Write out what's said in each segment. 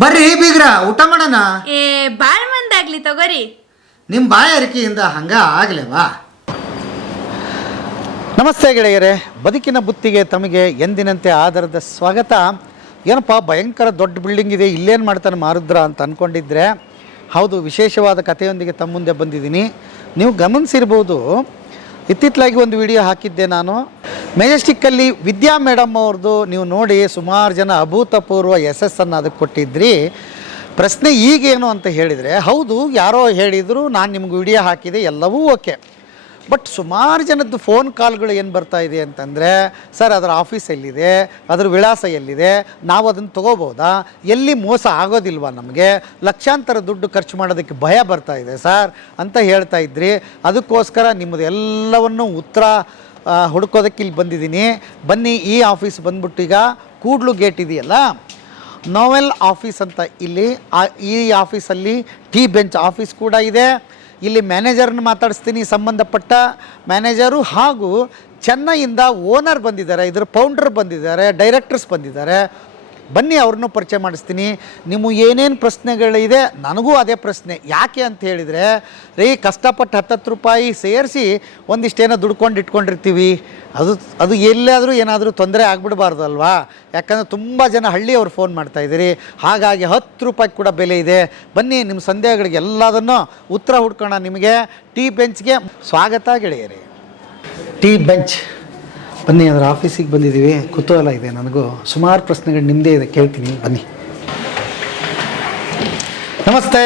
ಬರ್ರಿ ಬೀಗ್ರ ಊಟ ಮಾಡೋಣ. ಏ ಬಾಳ್ ಮಂದಾಗ್ಲಿ ತಗೋರಿ. ನಿಮ್ಮ ಬಾಯಾರಿಕೆಯಿಂದ ಹಂಗ ಆಗ್ಲೇವಾ? ನಮಸ್ತೆ ಗೆಳೆಯರೇ ಬದುಕಿನ ಬುತ್ತಿಗೆ ತಮಗೆ ಎಂದಿನಂತೆ ಆಧಾರದ ಸ್ವಾಗತ. ಏನಪ್ಪ ಭಯಂಕರ ದೊಡ್ಡ ಬಿಲ್ಡಿಂಗ್ ಇದೆ ಇಲ್ಲೇನು ಮಾಡ್ತಾನೆ ಮಾರುದ್ರ ಅಂತ ಅಂದ್ಕೊಂಡಿದ್ರೆ ಹೌದು ವಿಶೇಷವಾದ ಕಥೆಯೊಂದಿಗೆ ತಮ್ಮ ಮುಂದೆ ಬಂದಿದ್ದೀನಿ. ನೀವು ಗಮನಿಸಿರ್ಬೋದು ಇತ್ತಿತ್ತಲಾಗಿ ಒಂದು ವಿಡಿಯೋ ಹಾಕಿದ್ದೆ ನಾನು. ಮೆಜೆಸ್ಟಿಕ್ಕಲ್ಲಿ ವಿದ್ಯಾ ಮೇಡಮ್ ಅವ್ರದ್ದು ನೀವು ನೋಡಿ ಸುಮಾರು ಜನ ಅಭೂತಪೂರ್ವ ಯಶಸ್ಸನ್ನು ಅದಕ್ಕೆ ಕೊಟ್ಟಿದ್ರಿ. ಪ್ರಶ್ನೆ ಈಗೇನು ಅಂತ ಹೇಳಿದರೆ, ಹೌದು, ಯಾರೋ ಹೇಳಿದರು, ನಾನು ನಿಮ್ಗೆ ವಿಡಿಯೋ ಹಾಕಿದೆ, ಎಲ್ಲವೂ ಓಕೆ ಬಟ್ ಸುಮಾರು ಜನದ್ದು ಫೋನ್ ಕಾಲ್ಗಳು ಏನು ಬರ್ತಾ ಇದೆ ಅಂತಂದರೆ, ಸರ್, ಅದರ ಆಫೀಸ್ ಎಲ್ಲಿದೆ? ಅದರ ವಿಳಾಸ ಎಲ್ಲಿದೆ? ನಾವು ಅದನ್ನು ತೊಗೋಬೋದಾ? ಎಲ್ಲಿ ಮೋಸ ಆಗೋದಿಲ್ವಾ ನಮಗೆ? ಲಕ್ಷಾಂತರ ದುಡ್ಡು ಖರ್ಚು ಮಾಡೋದಕ್ಕೆ ಭಯ ಬರ್ತಾ ಇದೆ, ಸರ್, ಅಂತ ಹೇಳ್ತಾ ಇದ್ರಿ. ಅದಕ್ಕೋಸ್ಕರ ನಿಮ್ಮದು ಎಲ್ಲವನ್ನು ಉತ್ತರ ಹುಡುಕೋದಕ್ಕೆ ಇಲ್ಲಿ ಬಂದಿದ್ದೀನಿ. ಬನ್ನಿ, ಈ ಆಫೀಸ್ ಬಂದ್ಬಿಟ್ಟು ಈಗ ಕೂಡ್ಲು ಗೇಟ್ ಇದೆಯಲ್ಲ? ನೋವೆಲ್ ಆಫೀಸ್ ಅಂತ ಇಲ್ಲಿ ಈ ಆಫೀಸಲ್ಲಿ ಟೀ ಬೆಂಚ್ ಆಫೀಸ್ ಕೂಡ ಇದೆ. ಇಲ್ಲಿ ಮ್ಯಾನೇಜರ್ನ ಮಾತಾಡಿಸ್ತೀನಿ ಸಂಬಂಧಪಟ್ಟ ಮ್ಯಾನೇಜರು ಹಾಗೂ ಚೆನ್ನೈಯಿಂದ ಓನರ್ ಬಂದಿದ್ದಾರೆ ಇದ್ರ ಫೌಂಡರ್ ಬಂದಿದ್ದಾರೆ ಡೈರೆಕ್ಟರ್ಸ್ ಬಂದಿದ್ದಾರೆ. ಬನ್ನಿ ಅವ್ರನ್ನೂ ಪರಿಚಯ ಮಾಡಿಸ್ತೀನಿ. ನಿಮ್ಮ ಏನೇನು ಪ್ರಶ್ನೆಗಳಿದೆ ನನಗೂ ಅದೇ ಪ್ರಶ್ನೆ. ಯಾಕೆ ಅಂತ ಹೇಳಿದರೆ, ರೀ ಕಷ್ಟಪಟ್ಟು ಹತ್ತತ್ತು ರೂಪಾಯಿ ಸೇರಿಸಿ ಒಂದಿಷ್ಟೇನೋ ದುಡ್ಕೊಂಡು ಇಟ್ಕೊಂಡಿರ್ತೀವಿ. ಅದು ಅದು ಎಲ್ಲಾದರೂ ಏನಾದರೂ ತೊಂದರೆ ಆಗಿಬಿಡಬಾರ್ದು ಅಲ್ವಾ? ಯಾಕಂದರೆ ತುಂಬ ಜನ ಹಳ್ಳಿಯವರು ಫೋನ್ ಮಾಡ್ತಾಯಿದ್ದೀರಿ ಹಾಗಾಗಿ ಹತ್ತು ರೂಪಾಯಿ ಕೂಡ ಬೆಲೆ ಇದೆ. ಬನ್ನಿ, ನಿಮ್ಮ ಸಂದೇಹಗಳಿಗೆ ಎಲ್ಲದನ್ನು ಉತ್ತರ ಹುಡ್ಕೋಣ ನಿಮಗೆ. ಟೀ ಬೆಂಚ್ಗೆ ಸ್ವಾಗತ ಗೆಳೆಯರಿ. Tea bench. ಬನ್ನಿ ಅದರ ಆಫೀಸಿಗೆ ಬಂದಿದ್ದೀವಿ. ಕುತೂಹಲ ಇದೆ ನನಗೂ. ಸುಮಾರು ಪ್ರಶ್ನೆಗಳು ನಿಮ್ಮದೇ ಇದೆ ಕೇಳ್ತೀನಿ. ಬನ್ನಿ. ನಮಸ್ತೆ.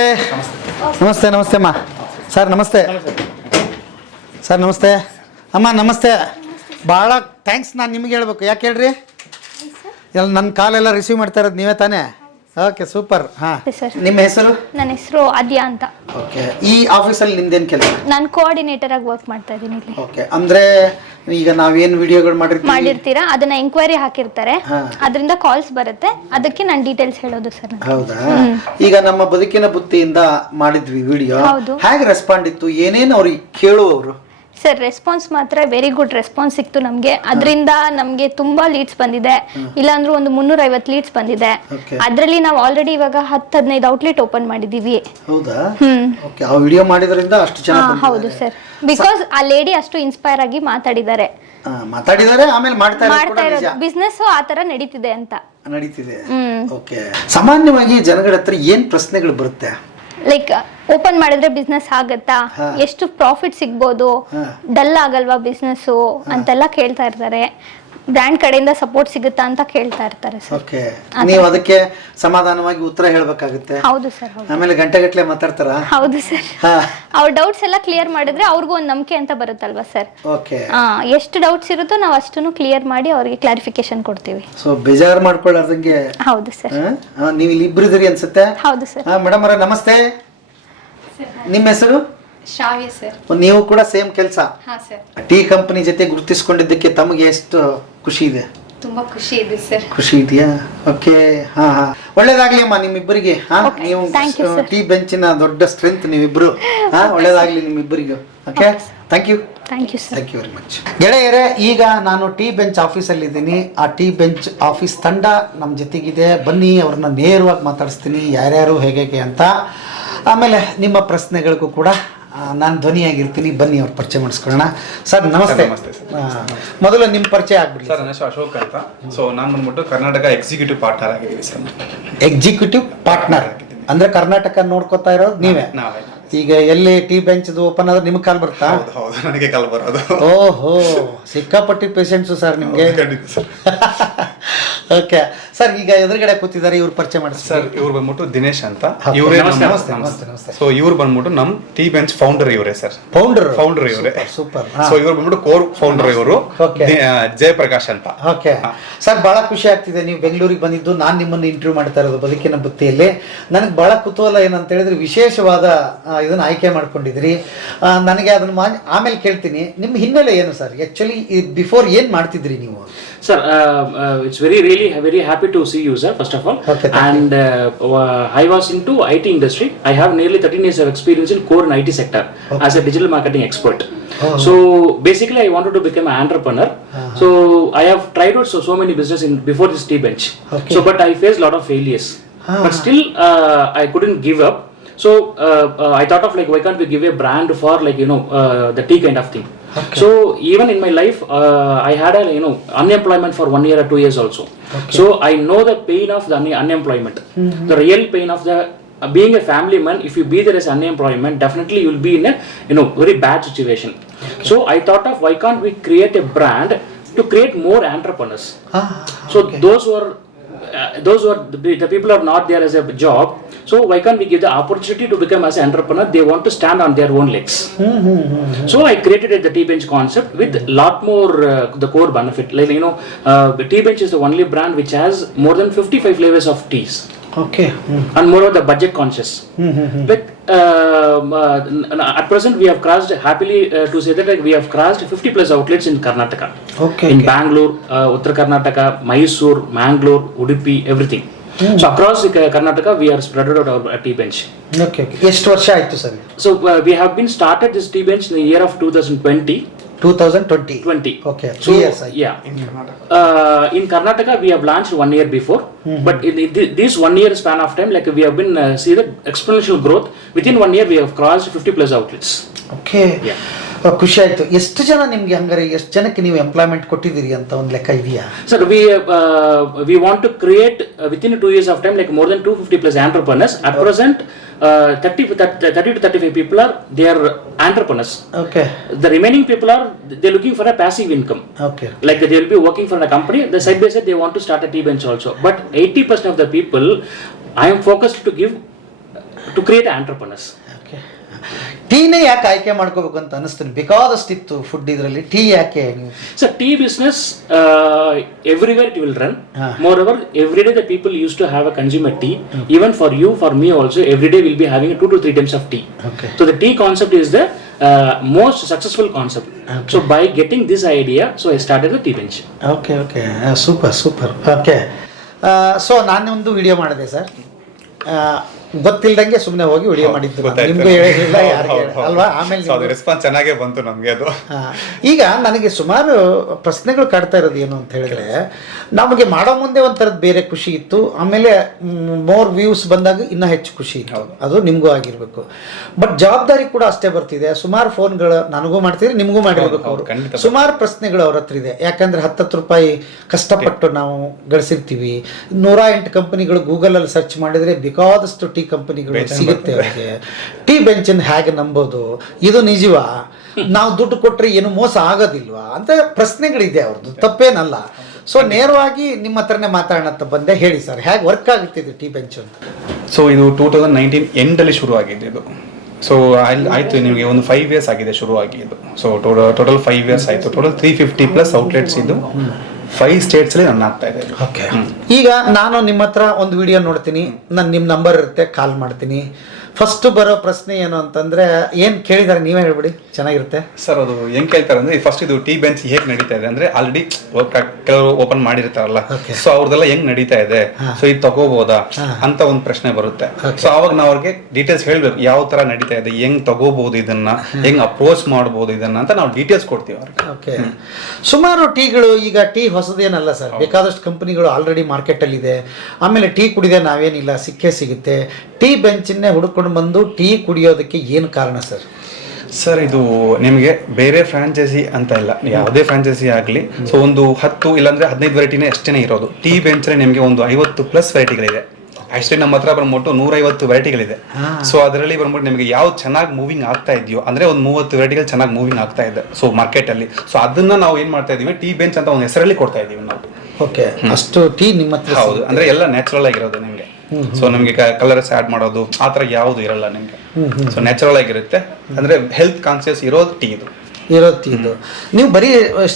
ನಮಸ್ತೆ ನಮಸ್ತೆ ಅಮ್ಮ. ಸರ್ ನಮಸ್ತೆ. ಸರ್ ನಮಸ್ತೆ. ಅಮ್ಮ ನಮಸ್ತೆ. ಭಾಳ ಥ್ಯಾಂಕ್ಸ್ ನಾನು ನಿಮಗೆ ಹೇಳ್ಬೇಕು. ಯಾಕೆ ಹೇಳ್ರಿ? ಎಲ್ಲ ನನ್ನ ಕಾಲೆಲ್ಲ ರಿಸೀವ್ ಮಾಡ್ತಾ ಇರೋದು ನೀವೇ ತಾನೇ? ಓಕೆ ಸೂಪರ್ ಹಾ. Yes, ನಿಮ್ಮ ಹೆಸರು? ನನ್ನ ಹೆಸರು ಆದ್ಯ ಅಂತ. ಓಕೆ ಈ ಆಫೀಸಲ್ಲಿ ನಿಮ್ದೇನ್ ಕೆಲಸ? ನಾನು ಕೋಆರ್ಡಿನೇಟರ್ ಆಗಿ ವರ್ಕ್ ಮಾಡ್ತಾ ಇದ್ದೀನಿ ಇಲ್ಲಿ. ಓಕೆ ಅಂದ್ರೆ ಈಗ ನಾವೇನ್ ವಿಡಿಯೋಗಳು ಮಾಡಿರ್ತೀವಿ? ಮಾಡಿರ್ತೀರಾ? ಅದನ್ನ ಎಂಕ್ವೈರಿ ಹಾಕಿರ್ತಾರೆ. ಅದರಿಂದ ಕಾಲ್ಸ್ ಬರುತ್ತೆ. ಅದಕ್ಕೆ ನಾನು ಡೀಟೇಲ್ಸ್ ಹೇಳೋದು ಸರ್ ಹೌದಾ? ಈಗ ನಮ್ಮ ಬದುಕಿನ ಬುತ್ತಿಯಿಂದ ಮಾಡಿದ್ವಿ ವಿಡಿಯೋ. ಹೌದು. ಹೇಗೆ ರೆಸ್ಪಾಂಡ್ ಇತ್ತು? ಏನೇನು ಅವ್ರಿಗೆ ಕೇಳುವವರು? ಸರ್ ರೆಸ್ಪಾನ್ಸ್ ಮಾತ್ರ ವೆರಿ ಗುಡ್ ರೆಸ್ಪಾನ್ಸ್ ಸಿಕ್ತು ನಮಗೆ. ಅದರಿಂದ ನಮಗೆ ತುಂಬಾ ಲೀಡ್ಸ್ ಬಂದಿದೆ. ಇಲ್ಲಾಂದ್ರೂ ಒಂದು ಮುನ್ನೂರ ಐವತ್ತು ಲೀಡ್ಸ್ ಬಂದಿದೆ. Okay. ಅದರಲ್ಲಿ ನಾವು ಆಲ್ರೆಡಿ ಇವಾಗ ಹತ್ತು ಹದಿನೈದು ಔಟ್ಲೆಟ್ ಓಪನ್ ಮಾಡಿದೀವಿ ಹೌದಾ ಓಕೆ ಆ ವಿಡಿಯೋ ಮಾಡಿದ್ರಿಂದ ಅಷ್ಟು ಹಾ ಚೆನ್ನಾಗಿ ಹೌದು ಸರ್. ಬಿಕಾಸ್ ಆ ಲೇಡಿ ಅಷ್ಟು ಇನ್ಸ್ಪೈರ್ ಆಗಿ ಮಾತಾಡಿದ್ದಾರೆ. ಮಾತಾಡಿದ್ದಾರೆ ಆಮೇಲೆ ಮಾಡ್ತಾ ಇರೋದು ಕೂಡ ನಿಜ. ಇರೋದು. ಬಿಸ್ನೆಸ್ ಆ ತರ ನಡೀತಿದೆ ಅಂತ. ನಡೀತಿದೆ. ಹ್ಮ್. ಓಕೆ ಸಾಮಾನ್ಯವಾಗಿ ಜನಗಳ ಹತ್ರ ಏನ್ ಪ್ರಶ್ನೆಗಳು ಬರುತ್ತೆ? ಲೈಕ್ ಓಪನ್ ಮಾಡಿದ್ರೆ ಬಿಸ್ನೆಸ್ ಆಗತ್ತಾ? ಎಷ್ಟು ಪ್ರಾಫಿಟ್ ಸಿಗ್ಬೋದು? ಡಲ್ ಆಗಲ್ವಾ ಬಿಸ್ನೆಸ್ ಅಂತೆಲ್ಲ ಕೇಳ್ತಾ ಇರ್ತಾರೆ. ಬ್ರ್ಯಾಂಡ್ ಕಡೆಯಿಂದ ಸಪೋರ್ಟ್ ಸಿಗುತ್ತಾ ಅಂತ ಕೇಳ್ತಾ ಇರ್ತಾರೆ ಸರ್. ಓಕೆ. ನೀವು ಅದಕ್ಕೆ ಸಮಾಧಾನವಾಗಿ ಉತ್ತರ ಹೇಳಬೇಕಾಗುತ್ತೆ. ಹೌದು ಸರ್ ಹೌದು. ಆಮೇಲೆ ಗಂಟೆಗಟ್ಟಲೆ ಮಾತಾಡ್ತಾರ? ಹೌದು ಸರ್. ಹಾ. ಅವ್ರ ಡೌಟ್ಸ್ ಎಲ್ಲ ಕ್ಲಿಯರ್ ಮಾಡಿದ್ರೆ ಅವ್ರಿಗೂ ಒಂದು ನಂಬಿಕೆ ಅಂತ ಬರುತ್ತಲ್ವಾ ಸರ್? ಓಕೆ. ಎಷ್ಟು ಡೌಟ್ಸ್ ಇರುತ್ತೋ ನಾವು ಅಷ್ಟನ್ನು ಕ್ಲಿಯರ್ ಮಾಡಿ ಅವ್ರಿಗೆ ಕ್ಲಾರಿಫಿಕೇಶನ್ ಕೊಡ್ತೀವಿ. ಸೊ ಬೇಜಾರು ಮಾಡ್ಕೊಳ್ಳಾರ್ದಂಗೆ? ಹೌದು ಸರ್. ನೀವು ಇಲ್ಲಿ ಇಬ್ರು ಇದ್ರಿ ಅನ್ಸುತ್ತೆ? ಹೌದು ಸರ್. ಮೇಡಮ್ ಅವರ ನಮಸ್ತೆ. ನಿಮ್ಮ ಹೆಸರು? ಶಾವ್ಯ ಸರ್. ನೀವು ಕೂಡ ಸೇಮ್ ಕೆಲಸ? ಹಾ ಸರ್. ಟೀ ಕಂಪನಿ ಜೊತೆ ಗುರುತಿಸಿಕೊಂಡಿದ್ದಕ್ಕೆ ತಮಗೆ ಎಷ್ಟು ಖುಷಿ ಇದೆ? ತುಂಬಾ ಖುಷಿ ಇದೆ ಸರ್. ಖುಷಿ ಇದೆಯಾ? ಓಕೆ ಹಾ ಹಾ. ಒಳ್ಳೇದಾಗ್ಲಿ ಅಮ್ಮ ನಿಮ್ಮಿಬ್ಬರಿಗೆ ಹಾ? Okay, ನೀವು ಟಿ you, sir. ಟೀ ಬೆಂಚಿನ ದೊಡ್ಡ ಸ್ಟ್ರೆಂತ್ ನೀವಿಬ್ರು. ಹಾ ಒಳ್ಳೇದಾಗ್ಲಿ ನಿಮ್ಮಿಬ್ಬರಿಗೂ. Okay thank you thank you sir thank you very much ಗೆಳೆಯರೇ ಈಗ ನಾನು ಟೀ ಬೆಂಚ್ ಆಫೀಸಲ್ಲಿ ಇದ್ದೀನಿ ಆ ಟೀ ಬೆಂಚ್ ಆಫೀಸ್ ತಂಡ ನಮ್ಮ ಜೊತೆಗಿದೆ. ಬನ್ನಿ ಅವ್ರನ್ನ ನೇರವಾಗಿ ಮಾತಾಡಿಸ್ತೀನಿ. ಯಾರ್ಯಾರು ಹೇಗೆ ಹೇಗೆ ಅಂತ. ಆಮೇಲೆ ನಿಮ್ಮ ಪ್ರಶ್ನೆಗಳಿಗೂ ಕೂಡ ನಾನು ಧ್ವನಿಯಾಗಿರ್ತೀನಿ ಬನ್ನಿ ಅವ್ರ ಪರಿಚಯ ಮಾಡಿಸ್ಕೊಳ್ಳೋಣ. ಸರ್ ನಮಸ್ತೆ. ನಮಸ್ತೆ ಮೊದಲು ನಿಮ್ಮ ಪರಿಚಯ ಆಗ್ಬಿಡಿ. ಸರ್ ನನ್ನ ಹೆಸರು ಅಶೋಕ್ ಅಂತ. ಸೊ ನಾನು ಬಂದ್ಬಿಟ್ಟು ಕರ್ನಾಟಕ ಎಕ್ಸಿಕ್ಯೂಟಿವ್ ಪಾರ್ಟ್ನರ್ ಆಗಿದ್ದೀನಿ ಸರ್. ಎಕ್ಸಿಕ್ಯೂಟಿವ್ ಪಾರ್ಟ್ನರ್ ಅಂದ್ರೆ ಕರ್ನಾಟಕ ನೋಡ್ಕೊತಾ ಇರೋದು ನೀವೇ? ನಾವೇ. ಈಗ ಎಲ್ಲಿ ಟಿ ಬೆಂಚ್ ಓಪನ್ ಆದ್ರೆ ನಿಮ್ಗೆ ಕಾಲ್ ಬರ್ತಾ ಹೌದು ನನಗೆ ಕಾಲ್ ಬರೋದು. ಓಹೋ ಸಿಕ್ಕಾಪಟ್ಟಿ ಪೇಷಂಟ್ಸು ಸರ್ ನಿಮಗೆ. ಓಕೆ ಸರ್ ಈಗ ಎದುರುಗಡೆ ಕೂತಿದ್ದಾರೆ ಇವ್ರು ಪರಿಚಯ ಮಾಡಿ ಸರ್ ಇವ್ರು ಬಂದ್ಬಿಟ್ಟು ದಿನೇಶ್ ಅಂತ. ಇವರೇ. ಸೊ ಇವ್ರು ಬಂದ್ಬಿಟ್ಟು ನಮ್ ಟೀ ಬೆಂಚ್ ಫೌಂಡರ್ ಇವರೇ ಸರ್ ಫೌಂಡರ್ ಫೌಂಡರ್ ಇವರೇ. ಸೂಪರ್ ಸೊ ಇವ್ರು ಬಂದ್ಬಿಟ್ಟು ಕೋರ್ ಫೌಂಡರ್ ಇವರು. ಜಯಪ್ರಕಾಶ್ ಅಂತ. ಓಕೆ ಸರ್ ಬಹಳ ಖುಷಿ ಆಗ್ತಿದೆ ನೀವು ಬೆಂಗಳೂರಿಗೆ ಬಂದಿದ್ದು. ನಾನು ನಿಮ್ಮನ್ನು ಇಂಟರ್ವ್ಯೂ ಮಾಡ್ತಾ ಇರೋದು ಬದುಕಿನ ಬುತ್ತಿಯಲ್ಲಿ. ನನಗೆ ಬಹಳ ಕುತೂಹಲ ಏನಂತ ಹೇಳಿದ್ರೆ ವಿಶೇಷವಾದ ಇದನ್ನ ಆಯ್ಕೆ ಮಾಡ್ಕೊಂಡಿದ್ರಿ ನನಗೆ ಅದನ್ನ ಆಮೇಲೆ ಕೇಳ್ತೀನಿ. ನಿಮ್ಮ ಹಿನ್ನೆಲೆ ಏನು ಸರ್ ಆ್ಯಕ್ಚುಲಿ ಬಿಫೋರ್ ಏನು ಮಾಡ್ತಿದ್ರಿ ನೀವು? Sir, uh, uh, it's very really very happy to see you, sir. First of all, Okay, thank and uh, uh, I was into IT industry. I have nearly 13 years of experience in core and IT sector as a digital marketing expert. So basically, I wanted to become an entrepreneur. So I have tried out so so many business in before this T bench. Okay. So but I faced a lot of failures. but still uh, I couldn't give up. So uh, uh, I thought of like why can't we give a brand for like you know uh, the tea kind of thing. So even in my life, uh, I had a you know unemployment for one year or two years also. So I know the pain of the un- unemployment, the real pain of the uh, being a family man. If you be there as unemployment, definitely you will be in a you know very bad situation. So I thought of why can't we create a brand to create more entrepreneurs. ಹಾ So those who are uh, those who are the, the people are not there as a job. So why can't we give the opportunity to become as an entrepreneur? They want to stand on their own legs. Mm-hmm. So I created the T-Bench concept with mm-hmm. lot more uh, the core benefit. Like you know, uh, T-Bench is the only brand which has more than 55 flavors of teas. Okay. Mm-hmm. And more of the budget conscious. But um, uh, at present we have crossed happily uh, to say that like, we have crossed 50 plus outlets in Karnataka. Okay. In okay. Bangalore, uh, Uttar Karnataka, Mysore, Mangalore, Udupi, everything. So across the Ka- Karnataka we are spread out our uh, tea bench. Okay okay ಎಷ್ಟು ವರ್ಷ ಆಯಿತು sir So uh, we have been started this tea bench in the year of 2020. Two thousand twenty 20. Okay So, three years ಆಯ್ತು yeah. Uh, in Karnataka, we have launched one year before, but in thi- this one year span of time, like we have been uh, see the exponential growth. Within one year, we have crossed 50 plus outlets. Okay Yeah. ಖುಷಿ ಆಯ್ತು ಎಷ್ಟು ಜನ ನಿಮ್ಗೆ ಹಂಗಾರೆ ಎಷ್ಟು ಜನಕ್ಕೆ ನೀವು employment ಕೊಟ್ಟಿದ್ದೀರಿ ಅಂತ ಒಂದು ಲೆಕ್ಕ ಇದೆಯಾ So we uh, we want to create uh, within two years of time, like more than 250 plus entrepreneurs. At present, uh, 30, 30 30 to 35 people are they are entrepreneurs. Okay The remaining people are they're looking for a passive income. Okay like they will be working for a company the side by side they want to start a tea bench also but 80% of the people i am focused to give to create entrepreneurs okay ಟೀನೇ ಯಾಕೆ ಆಯ್ಕೆ ಮಾಡ್ಕೋಬೇಕು ಅಂತ ಅನಿಸ್ತೀನಿ ಬೇಕಾದಷ್ಟು ಇತ್ತು food ಇದರಲ್ಲಿ. Tea ಯಾಕೆ? Sir tea business everywhere it will run more over every day the people use to have a consumer tea even for you for me also every day will be having two to three times of tea so the tea concept is the most successful concept so by getting this idea so I start tea bench okay okay super super okay so ನಾನೇ ಒಂದು video ಮಾಡಿದೆ sir ಗೊತ್ತಿಲ್ದಂಗೆ ಸುಮ್ಮನೆ ಹೋಗಿ video ಮಾಡಿದ್ದು ನಿಮ್ಗೆ ಹೇಳಿಲ್ಲ ಯಾರಿಗೆ. ಅಲ್ವಾ? ಆಮೇಲೆ ರೆಸ್ಪಾನ್ಸ್ ಚೆನ್ನಾಗೇ ಬಂತು ನಮಗೆ ಅದು. ಈಗ ನನಗೆ ಸುಮಾರು ಪ್ರಶ್ನೆಗಳು ಕಾಡ್ತಾ ಇರೋದು ಏನು ಅಂತ ಹೇಳಿದ್ರೆ ನಮಗೆ ಮಾಡೋ ಮುಂದೆ ಒಂಥರದ್ದು ಬೇರೆ ಖುಷಿ ಇತ್ತು. ಆಮೇಲೆ ಮೋರ್ ವ್ಯೂಸ್ ಬಂದಾಗ ಇನ್ನೂ ಹೆಚ್ಚು ಖುಷಿ ಇತ್ತು. ಅದು ನಿಮಗೂ ಆಗಿರ್ಬೇಕು. ಬಟ್ ಜವಾಬ್ದಾರಿ ಕೂಡ ಅಷ್ಟೇ ಬರ್ತಿದೆ. ಸುಮಾರು ಫೋನ್ಗಳು ನನಗೂ ಮಾಡ್ತಿದ್ರೆ ನಿಮಗೂ ಮಾಡಿರ್ಬೇಕು ಅವರು. ಸುಮಾರು ಪ್ರಶ್ನೆಗಳು ಅವ್ರ ಹತ್ರ ಇದೆ. ಯಾಕಂದ್ರೆ ಹತ್ತತ್ತು ರೂಪಾಯಿ ಕಷ್ಟಪಟ್ಟು ನಾವು ಗಳಿಸಿರ್ತೀವಿ. ನೂರ ಎಂಟು ಕಂಪನಿಗಳು ಗೂಗಲಲ್ಲಿ ಸರ್ಚ್ ಮಾಡಿದ್ರೆ ಬೇಕಾದಷ್ಟು ಟೀ ಕಂಪನಿಗಳು ಸಿಗುತ್ತೆ ಅವರಿಗೆ. ಟೀ ಬೆಂಚನ್ನು ಹೇಗೆ ನಂಬೋದು? ಇದು ನಿಜವಾ? ನಾವು ದುಡ್ಡು ಕೊಟ್ಟರೆ ಏನು ಮೋಸ ಆಗೋದಿಲ್ವಾ? ಅಂತ ಪ್ರಶ್ನೆಗಳಿದೆ ಅವ್ರದ್ದು. ತಪ್ಪೇನಲ್ಲ. ಸೊ ನೇರವಾಗಿ ನಿಮ್ಮ ಹತ್ರನೇ ಮಾತಾಡೋಣ ಅಂತ ಬಂದೆ. ಹೇಳಿ ಸರ್ ಹೇಗೆ ವರ್ಕ್ ಆಗುತ್ತೆ ಇದು ಟೀ ಬೆಂಚ್ ಅಂತ? ಸೊ ಇದು ಟೂ ತೌಸಂಡ್ ನೈನ್ಟೀನ್ ಎಂಡಲ್ಲಿ ಶುರು ಆಗಿದೆ ಇದು. ಸೊ ಅಲ್ಲಿ ಆಯ್ತು ನಿಮಗೆ ಒಂದು ಫೈವ್ ಇಯರ್ಸ್ ಆಗಿದೆ ಶುರು ಆಗಿ ಇದು ಸೊ ಟೋಟಲ್ ಫೈವ್ ಇಯರ್ಸ್ ಆಯಿತು. Total three fifty plus outlets ಇದು. ಫೈವ್ ಸ್ಟೇಟ್ಸಲ್ಲಿ ರನ್ ಆಗ್ತಾ ಇದೆ ಓಕೆ ಈಗ ನಾನು ನಿಮ್ಮ ಹತ್ರ ಒಂದು ವಿಡಿಯೋ ನೋಡ್ತೀನಿ. ನಾನು ನಿಮ್ಮ ನಂಬರ್ ಇರುತ್ತೆ ಕಾಲ್ ಮಾಡ್ತೀನಿ. ಫಸ್ಟ್ ಬರೋ ಪ್ರಶ್ನೆ ಏನು ಅಂತಂದ್ರೆ ಏನು ಕೇಳಿದಾರೆ ನೀವೇ ಹೇಳ್ಬಿಡಿ ಚೆನ್ನಾಗಿರುತ್ತೆ. ಸರ್ ಅದು ಹೆಂಗ್ ಕೇಳ್ತಾರೆ ಅಂದ್ರೆ ಫಸ್ಟ್ ಇದು ಟೀ ಬೆಂಚ್ ಹೇಗ್ ನಡೀತಾ ಇದೆ ಅಂದ್ರೆ ಆಲ್ರೆಡಿ ಕೆಲವರು ಓಪನ್ ಮಾಡಿರ್ತಾರಲ್ಲ. ಸೊ ಅವ್ರದೆಲ್ಲ ಹೆಂಗ್ ನಡೀತಾ ಇದೆ? ಸೊ ಇದು ತಗೋಬಹುದಾ ಅಂತ ಒಂದು ಪ್ರಶ್ನೆ ಬರುತ್ತೆ. ಸೊ ಅವಾಗ ನಾವು ಅವ್ರಿಗೆ ಡೀಟೇಲ್ಸ್ ಹೇಳ್ಬೇಕು ಯಾವ ತರ ನಡೀತಾ ಇದೆ ಹೆಂಗ್ ತಗೋಬಹುದು ಇದನ್ನ ಹೆಂಗ್ ಅಪ್ರೋಚ್ ಮಾಡಬಹುದು ಇದನ್ನ ಅಂತ ನಾವು ಡೀಟೇಲ್ಸ್ ಕೊಡ್ತೀವಿ ಅವ್ರಿಗೆ. ಓಕೆ ಸುಮಾರು ಟೀಗಳು ಈಗ ಟೀ ಹೊಸದೇನಲ್ಲ ಸರ್? ಬೇಕಾದಷ್ಟು ಕಂಪನಿಗಳು ಆಲ್ರೆಡಿ ಮಾರ್ಕೆಟಲ್ಲಿ ಇದೆ. ಆಮೇಲೆ ಟೀ ಕುಡಿದೆ ನಾವೇನಿಲ್ಲ ಸಿಕ್ಕೇ ಸಿಗುತ್ತೆ. ಟೀ ಬೆಂಚನ್ನೇ ಹುಡುಕೊಂಡು ಬಂದು ಟೀ ಕುಡಿಯೋದಕ್ಕೆ ಏನು ಕಾರಣ ಸರ್? ಸರ್ ಇದು ನಿಮಗೆ ಬೇರೆ ಫ್ರಾಂಚೈಸಿ ಅಂತ ಇಲ್ಲ. ಯಾವುದೇ ಫ್ರಾಂಚೈಸಿ ಆಗಲಿ. ಸೊ ಒಂದು ಹತ್ತು ಇಲ್ಲಾಂದ್ರೆ ಹದಿನೈದು ವೆರೈಟಿನೇ ಅಷ್ಟೇ ಇರೋದು. ಟೀ ಬೆಂಚ್ರೆ ನಿಮಗೆ ಒಂದು ಐವತ್ತು ಪ್ಲಸ್ ವೆರೈಟಿಗಳಿದೆ. ಆಕ್ಚುಲಿ ನಮ್ಮ ಹತ್ರ ಬಂದ್ಬಿಟ್ಟು ನೂರೈವತ್ತು ವೆರೈಟಿಗಳಿದೆ. ಸೊ ಅದರಲ್ಲಿ ಬಂದ್ಬಿಟ್ಟು ನಿಮಗೆ ಯಾವ್ದು ಚೆನ್ನಾಗಿ ಮೂವಿಂಗ್ ಆಗ್ತಾ ಇದೆಯೋ ಅಂದ್ರೆ ಒಂದು ಮೂವತ್ತು ವೆರೈಟಿಗಳು ಚೆನ್ನಾಗಿ ಮೂವಿಂಗ್ ಆಗ್ತಾ ಇದೆ. ಸೊ ಮಾರ್ಕೆಟಲ್ಲಿ ಸೊ ಅದನ್ನ ನಾವು ಏನ್ ಮಾಡ್ತಾ ಇದೀವಿ ಟೀ ಬೆಂಚ್ ಅಂತ ಒಂದು ಹೆಸರಲ್ಲಿ ಕೊಡ್ತಾ ಇದೀವಿ ನಾವು. ಓಕೆ ಅಷ್ಟು ಟೀ ನಿಮ್ಮ ಹತ್ರ ಹೌದು. ಅಂದ್ರೆ ಎಲ್ಲ ನ್ಯಾಚುರಲ್ ಆಗಿರೋದು ನಿಮಗೆ. ಸೊ ನಿಮಗೆ ಕಲರ್ಸ್ ಆಡ್ ಮಾಡೋದು ಆ ಥರ ಯಾವುದು ಇರಲ್ಲ ನಿಮಗೆ. ಸೊ ನ್ಯಾಚುರಲ್ ಆಗಿರುತ್ತೆ. ಅಂದ್ರೆ ಹೆಲ್ತ್ ಕಾನ್ಸಿಯಸ್ ಇರೋದು ಟೀ ಇದು. ಇರೋ ಟೀ ಇದು. ನೀವು ಬರೀ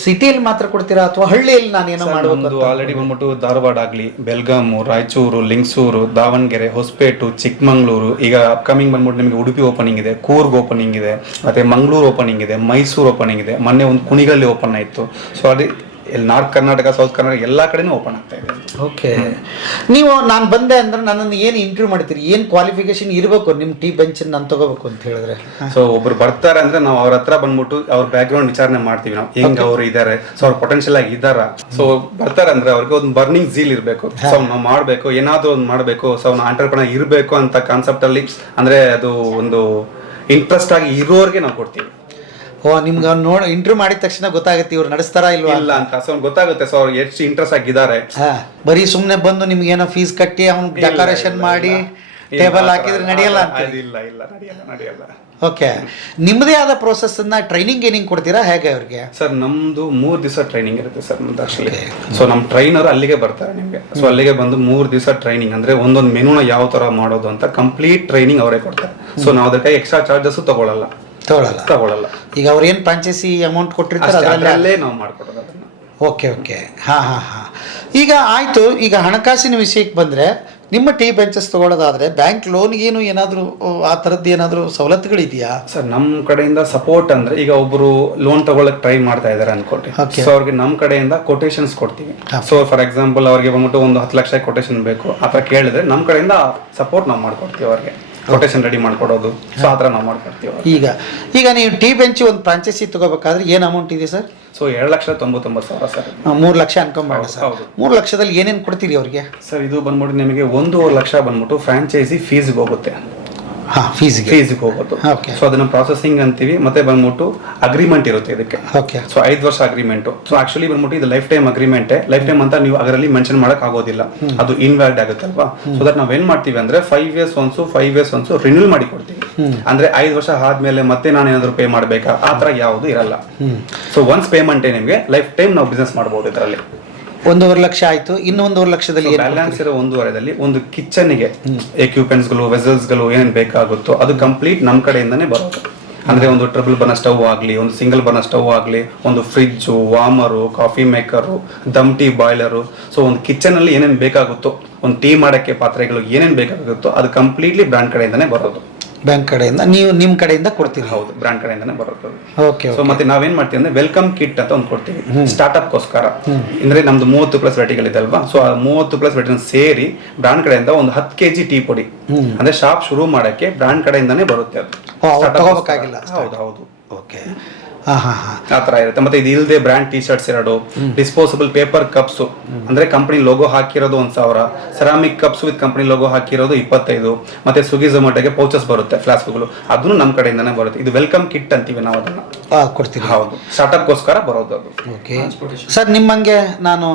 ಸಿಟಿಯಲ್ಲಿ ಮಾತ್ರ ಕೊಡ್ತೀರಾ ಅಥವಾ ಹಳ್ಳಿಯಲ್ಲಿ ನಾನು ಏನೋ ಒಂದು ಆಲ್ರೆಡಿ ಬಂದ್ಬಿಟ್ಟು ಧಾರವಾಡ ಆಗಲಿ ಬೆಲ್ಗಾಮು ರಾಯಚೂರು ಲಿಂಗಸೂರು ದಾವಣಗೆರೆ ಹೊಸಪೇಟು ಚಿಕ್ಕಮಂಗ್ಳೂರು ಈಗ ಅಪ್ಕಮಿಂಗ್ ಬಂದ್ಬಿಟ್ಟು ನಿಮಗೆ ಉಡುಪಿ ಓಪನಿಂಗ್ ಇದೆ ಕೂರ್ಗ್ ಓಪನಿಂಗ್ ಇದೆ ಮತ್ತೆ ಮಂಗಳೂರು ಓಪನಿಂಗ್ ಇದೆ ಮೈಸೂರು ಓಪನಿಂಗ್ ಇದೆ ಮೊನ್ನೆ ಒಂದು ಕುಣಿಗಲ್ಲಿ ಓಪನ್ ಆಯಿತು. ಸೊ ಅದು ಇಲ್ಲಿ ನಾರ್ತ್ ಕರ್ನಾಟಕ ಸೌತ್ ಕರ್ನಾಟಕ ಎಲ್ಲ ಕಡೆನೂ ಓಪನ್ ಆಗ್ತಾ ಇದೆ. ಓಕೆ. ನೀವು ನಾನು ಬಂದೆ ಅಂದ್ರೆ ನನ್ನನ್ನು ಏನು ಇಂಟರ್ವ್ಯೂ ಮಾಡ್ತೀರಿ? ಏನು ಕ್ವಾಲಿಫಿಕೇಶನ್ ಇರಬೇಕು? ನಿಮ್ಮ ಟೀ ಬೆಂಚ್ ನಾನು ತಗೋಬೇಕು ಅಂತ ಹೇಳಿದ್ರೆ. ಸೊ ಒಬ್ರು ಬರ್ತಾರೆ ಅಂದ್ರೆ ನಾವು ಅವ್ರ ಹತ್ರ ಬಂದ್ಬಿಟ್ಟು ಅವ್ರ ಬ್ಯಾಕ್ ಗ್ರೌಂಡ್ ವಿಚಾರಣೆ ಮಾಡ್ತೀವಿ ನಾವು. ಹೆಂಗ್ ಅವ್ರು ಇದಾರೆ? ಸೊ ಅವ್ರ ಪೊಟೆನ್ಶಿಯಲ್ ಆಗಿ ಇದಾರ? ಸೊ ಬರ್ತಾರೆ ಅಂದ್ರೆ ಅವ್ರಿಗೆ ಒಂದು ಬರ್ನಿಂಗ್ ಜೀಲ್ ಇರಬೇಕು. ಸೊ ನಾವು ಮಾಡಬೇಕು. ಏನಾದ್ರೂ ಒಂದು ಮಾಡಬೇಕು. ಸೊ ಅವ್ನು ಆಂಟರ್ಪ್ರನರ್ ಇರಬೇಕು ಅಂತ ಕಾನ್ಸೆಪ್ಟ್ ಅಲ್ಲಿ ಅಂದ್ರೆ ಅದು ಒಂದು ಇಂಟ್ರೆಸ್ಟ್ ಆಗಿ ಇರೋರಿಗೆ ನಾವು ಕೊಡ್ತೀವಿ. ಓ ನಿಮ್ಗೆ ಅವ್ನು ನೋಡ ಇಂಟರ್ವ್ಯೂ ಮಾಡಿದ ತಕ್ಷಣ ಗೊತ್ತಾಗುತ್ತೆ ಇವ್ರು ನಡೆಸ್ತಾರ ಇಲ್ವಾ ಇಲ್ಲ ಅಂತ. ಸೊ ಅವ್ನು ಗೊತ್ತಾಗುತ್ತೆ. ಸೊ ಅವ್ರು ಎಷ್ಟು ಇಂಟ್ರೆಸ್ಟ್ ಆಗಿದ್ದಾರೆ. ಹಾ ಬರೀ ಸುಮ್ಮನೆ ಬಂದು ನಿಮ್ಗೆ ಏನೋ ಫೀಸ್ ಕಟ್ಟಿ ಅವ್ನು ಡೆಕೋರೇಷನ್ ಮಾಡಿ ಟೇಬಲ್ ಹಾಕಿದ್ರೆ ನಡೆಯಲ್ಲ ಅಂತ. ಇಲ್ಲ ಇಲ್ಲ ನಡೆಯಲ್ಲ ನಡೆಯಲ್ಲ. ಓಕೆ ನಿಮ್ಮದೇ ಆದ process ಅನ್ನ ಟ್ರೈನಿಂಗ್ ಏನಿಂಗ್ ಕೊಡ್ತೀರಾ? ಹೇಗೆ ಅವ್ರಿಗೆ? ಸರ್ ನಮ್ದು ಮೂರ್ ದಿವಸ ಟ್ರೈನಿಂಗ್ ಇರುತ್ತೆ ಸರ್ ನಮ್ದು ಆಕ್ಚುಲಿ ಸೊ ನಮ್ ಟ್ರೈನರ್ ಅಲ್ಲಿಗೆ ಬರ್ತಾರೆ ನಿಮ್ಗೆ. ಸೊ ಅಲ್ಲಿಗೆ ಬಂದು ಮೂರ್ ದಿವಸ ಟ್ರೈನಿಂಗ್ ಅಂದ್ರೆ ಒಂದೊಂದು ಮೆನುನ ಯಾವ ತರ ಮಾಡೋದು ಅಂತ ಕಂಪ್ಲೀಟ್ ಟ್ರೈನಿಂಗ್ ಅವರೇ ಕೊಡ್ತಾರೆ. ಸೊ ನಾವು ಅದಕ್ಕೆ ಎಕ್ಸ್ಟ್ರಾ ಚಾರ್ಜಸ್ ತಗೊಳಲ್ಲ. ತಗೊಳ್ಳಲ್ಲ ತಗೊಳಲ್ಲ. ಈಗ ಅವ್ರು ಏನು ಪ್ರಾಂಚೈಸಿ ಅಮೌಂಟ್ ಕೊಟ್ಟಿರ್ತಾರೆ ಅದರಲ್ಲೇ ಅದ್ರಲ್ಲೇ ನಾವು ಮಾಡ್ಕೊಡೋದು ಅದನ್ನ. ಓಕೆ ಓಕೆ ಹಾಂ ಹಾಂ ಹಾಂ. ಈಗ ಆಯಿತು ಈಗ ಹಣಕಾಸಿನ ವಿಷಯಕ್ಕೆ ಬಂದರೆ ನಿಮ್ಮ ಟಿ ಬೆಂಚಸ್ ತಗೊಳ್ಳೋದಾದ್ರೆ ಬ್ಯಾಂಕ್ ಲೋನ್ಗೇನು ಏನಾದರೂ ಆ ಥರದ್ದು ಏನಾದರೂ ಸವಲತ್ತುಗಳಿದೆಯಾ? ಸರ್ ನಮ್ ಕಡೆಯಿಂದ ಸಪೋರ್ಟ್ ಅಂದ್ರೆ ಈಗ ಒಬ್ರು ಲೋನ್ ತಗೊಳಕ್ ಟ್ರೈ ಮಾಡ್ತಾ ಇದಾರೆ Okay. ಸೊ ಅವ್ರಿಗೆ ನಮ್ ಕಡೆಯಿಂದ ಕೊಟೇಶನ್ಸ್ ಕೊಡ್ತೀವಿ. ಸೊ ಫಾರ್ ಎಕ್ಸಾಂಪಲ್ ಅವ್ರಿಗೆ ಬಂದ್ಬಿಟ್ಟು ಒಂದು ಹತ್ತು ಲಕ್ಷ ಕೊಟೇಶನ್ ಬೇಕು ಆತರ ಕೇಳಿದ್ರೆ ನಮ್ ಕಡೆಯಿಂದ ಸಪೋರ್ಟ್ ನಾವು ಮಾಡ್ಕೊಡ್ತೀವಿ ಅವ್ರಿಗೆ. Quotation ready ಮಾಡ್ಕೊಡೋದು. ಸೊ ಆತರ ನಾವು ಮಾಡ್ಕೊಡ್ತೀವಿ ಈಗ ಈಗ ನೀವು ಟಿ ಬೆಂಚ್ ಒಂದು ಫ್ರಾಂಚೈಸಿ ತಗೋಬೇಕಾದ್ರೆ ಏನು ಅಮೌಂಟ್ ಇದೆ ಸರ್? ಸೊ ಎರಡು ಲಕ್ಷ ತೊಂಬತ್ತೊಂಬತ್ತು ಸಾವಿರ ಸರ್. ಮೂರು ಲಕ್ಷ ಅನ್ಕೊಂಬಾರ ಸರ್. ಹೌದು. ಮೂರು ಲಕ್ಷದಲ್ಲಿ ಏನೇನು ಕೊಡ್ತೀರಿ ಅವ್ರಿಗೆ? ಸರ್ ಇದು ಬಂದ್ಬಿಟ್ಟು ನಿಮಗೆ ಒಂದೂವರೆ ಲಕ್ಷ ಬಂದ್ಬಿಟ್ಟು ಫ್ರಾಂಚೈಸಿ ಫೀಸ್ಗೆ ಹೋಗುತ್ತೆ. ಫೀಸ್ಗೆ ಫೀಸ್ಗೆ ಹೋಗೋದು. Okay. ಸೊ ಅದನ್ನ ಪ್ರಾಸೆಸಿಂಗ್ ಅಂತೀವಿ ಮತ್ತೆ ಬಂದ್ಬಿಟ್ಟು ಅಗ್ರಿಮೆಂಟ್ ಇರುತ್ತೆ ಇದಕ್ಕೆ. ಓಕೆ ಸೊ ಐದು ವರ್ಷ ಅಗ್ರಿಮೆಂಟ್ ಸೊ ಆಕ್ಚುಲಿ ಬಂದ್ಬಿಟ್ಟು ಇದು life time agreement life time ಅಂತ ನೀವು ಅದರಲ್ಲಿ ಮೆನ್ಷನ್ ಮಾಡಕ್ ಆಗೋದಿಲ್ಲ. ಅದು ಇನ್ವ್ಯಾಲ್ಡ್ ಆಗುತ್ತಲ್ವಾ? ಸೊ ದಟ್ ನಾವ್ ಏನ್ ಮಾಡ್ತೀವಿ ಅಂದ್ರೆ five years once five years once renewal ಮಾಡಿ ಕೊಡ್ತೀವಿ ಅಂದ್ರೆ ಐದು ವರ್ಷ ಆದ್ಮೇಲೆ ಮತ್ತೆ ನಾನು ಏನಾದ್ರು ಪೇ ಮಾಡ್ಬೇಕಾ? ಆ ತರ ಯಾವುದು ಇರಲ್ಲ. ಸೊ ಒನ್ಸ್ ಪೇಮೆಂಟ್ ನಿಮಗೆ ಲೈಫ್ ಟೈಮ್ ನಾವು ಬಿಸ್ನೆಸ್ ಮಾಡಬಹುದು ಇದರಲ್ಲಿ. ಒಂದೂವರೆ ಲಕ್ಷ ಆಯ್ತು ಇನ್ನು ಒಂದೂವರೆ ಲಕ್ಷದಲ್ಲಿ ಏನು ಬ್ಯಾಲೆನ್ಸ್ ಇರೋ ಒಂದೂವರೆದಲ್ಲಿ ಒಂದು ಕಿಚನ್ಗೆ ಎಕ್ವಿಪ್ಮೆಂಟ್ಸ್ಗಳು ವೆಸಲ್ಸ್ಗಳು ಏನೇನು ಬೇಕಾಗುತ್ತೋ ಅದು ಕಂಪ್ಲೀಟ್ ನಮ್ಮ ಕಡೆಯಿಂದನೇ ಬರುತ್ತೆ. ಅಂದ್ರೆ ಒಂದು ಟ್ರಿಬಲ್ ಬರ್ನ ಸ್ಟವ್ ಆಗಲಿ ಒಂದು ಸಿಂಗಲ್ ಬರ್ನ ಸ್ಟವ್ ಆಗಲಿ ಒಂದು ಫ್ರಿಜ್ಜು ವಾಮರು ಕಾಫಿ ಮೇಕರು ದಮ್ ಟೀ ಬಾಯ್ಲರು ಸೊ ಒಂದು ಕಿಚನ್ ಅಲ್ಲಿ ಏನೇನು ಬೇಕಾಗುತ್ತೋ ಒಂದು ಟೀ ಮಾಡಕ್ಕೆ ಪಾತ್ರೆಗಳು ಏನೇನು ಬೇಕಾಗುತ್ತೋ ಅದು ಕಂಪ್ಲೀಟ್ಲಿ ಬ್ರ್ಯಾಂಡ್ ಕಡೆಯಿಂದನೇ ಬರೋದು. ಬ್ಯಾಂಕ್ ಕಡೆಯಿಂದ ನೀವು ನಿಮ್ಮ ಕಡೆಯಿಂದ ಕೊಡ್ತೀರಿ. ಹೌದು ಬ್ರ್ಯಾಂಡ್ ಕಡೆಯಿಂದನೇ ಬರುತ್ತೆ ಓಕೆ ಸೊ ಮತ್ತೆ ನಾವೇನ್ ಮಾಡ್ತೀವಿ ಅಂದ್ರೆ ವೆಲ್ಕಮ್ ಕಿಟ್ ಅಂತ ಒಂದು ಕೊಡ್ತೀವಿ. ಸ್ಟಾರ್ಟ್ಅಪ್ಗೋಸ್ಕರ ಅಂದ್ರೆ ನಮ್ದು ಮೂವತ್ತು ಪ್ಲಸ್ ವೆರೈಟಿಗಳಿದೆ ಅಲ್ವಾ ಸೊ ಆ ಮೂವತ್ತು ಪ್ಲಸ್ ವೆರೈಟಿ ಸೇರಿ ಬ್ರಾಂಡ್ ಕಡೆಯಿಂದ ಒಂದು ಹತ್ತು ಕೆಜಿ ಟೀ ಪುಡಿ. ಅಂದ್ರೆ ಶಾಪ್ ಶುರು ಮಾಡಕ್ಕೆ ಬ್ರಾಂಡ್ ಕಡೆಯಿಂದಾನೇ ಬರುತ್ತೆ ಅದು. ಹೌದು ಹೌದು. ಓಕೆ ಆ ತರ ಇರುತ್ತೆ. ಮತ್ತೆ ಇದು ಇಲ್ಲದೆ ಬ್ರ್ಯಾಂಡ್ ಟಿ ಶರ್ಟ್ಸ್ ಎರಡು ಡಿಸ್ಪೋಸಬಲ್ ಪೇಪರ್ ಕಪ್ಸ್ ಅಂದ್ರೆ ಕಂಪನಿ ಲೋಗೋ ಹಾಕಿರೋದು ಒಂದ್ ಸಾವಿರ. Ceramic cups with company logo ಹಾಕಿರೋದು ಇಪ್ಪತ್ತೈದು. ಮತ್ತೆ ಸ್ವಿಗ್ಗಿ ಝೊಮ್ಯಾಟೋಗೆ ಪೌಚಸ್ ಬರುತ್ತೆ ಫ್ಲಾಸ್ಕ್ಗಳು ಅದನ್ನು ನಮ್ಮ ಕಡೆಯಿಂದಾನೇ ಬರುತ್ತೆ. ಇದು ವೆಲ್ಕಮ್ ಕಿಟ್ ಅಂತೀವಿ ನಾವು ಅದನ್ನ. ಕೊಡ್ತೀವಿ. ಹೌದು. ಸ್ಟಾರ್ಟ್ಅಪ್ ಗೋಸ್ಕರ ಬರೋದು ಅದು. ಓಕೆ ಸರ್ ನಿಮ್ಮಂಗೆ ನಾನು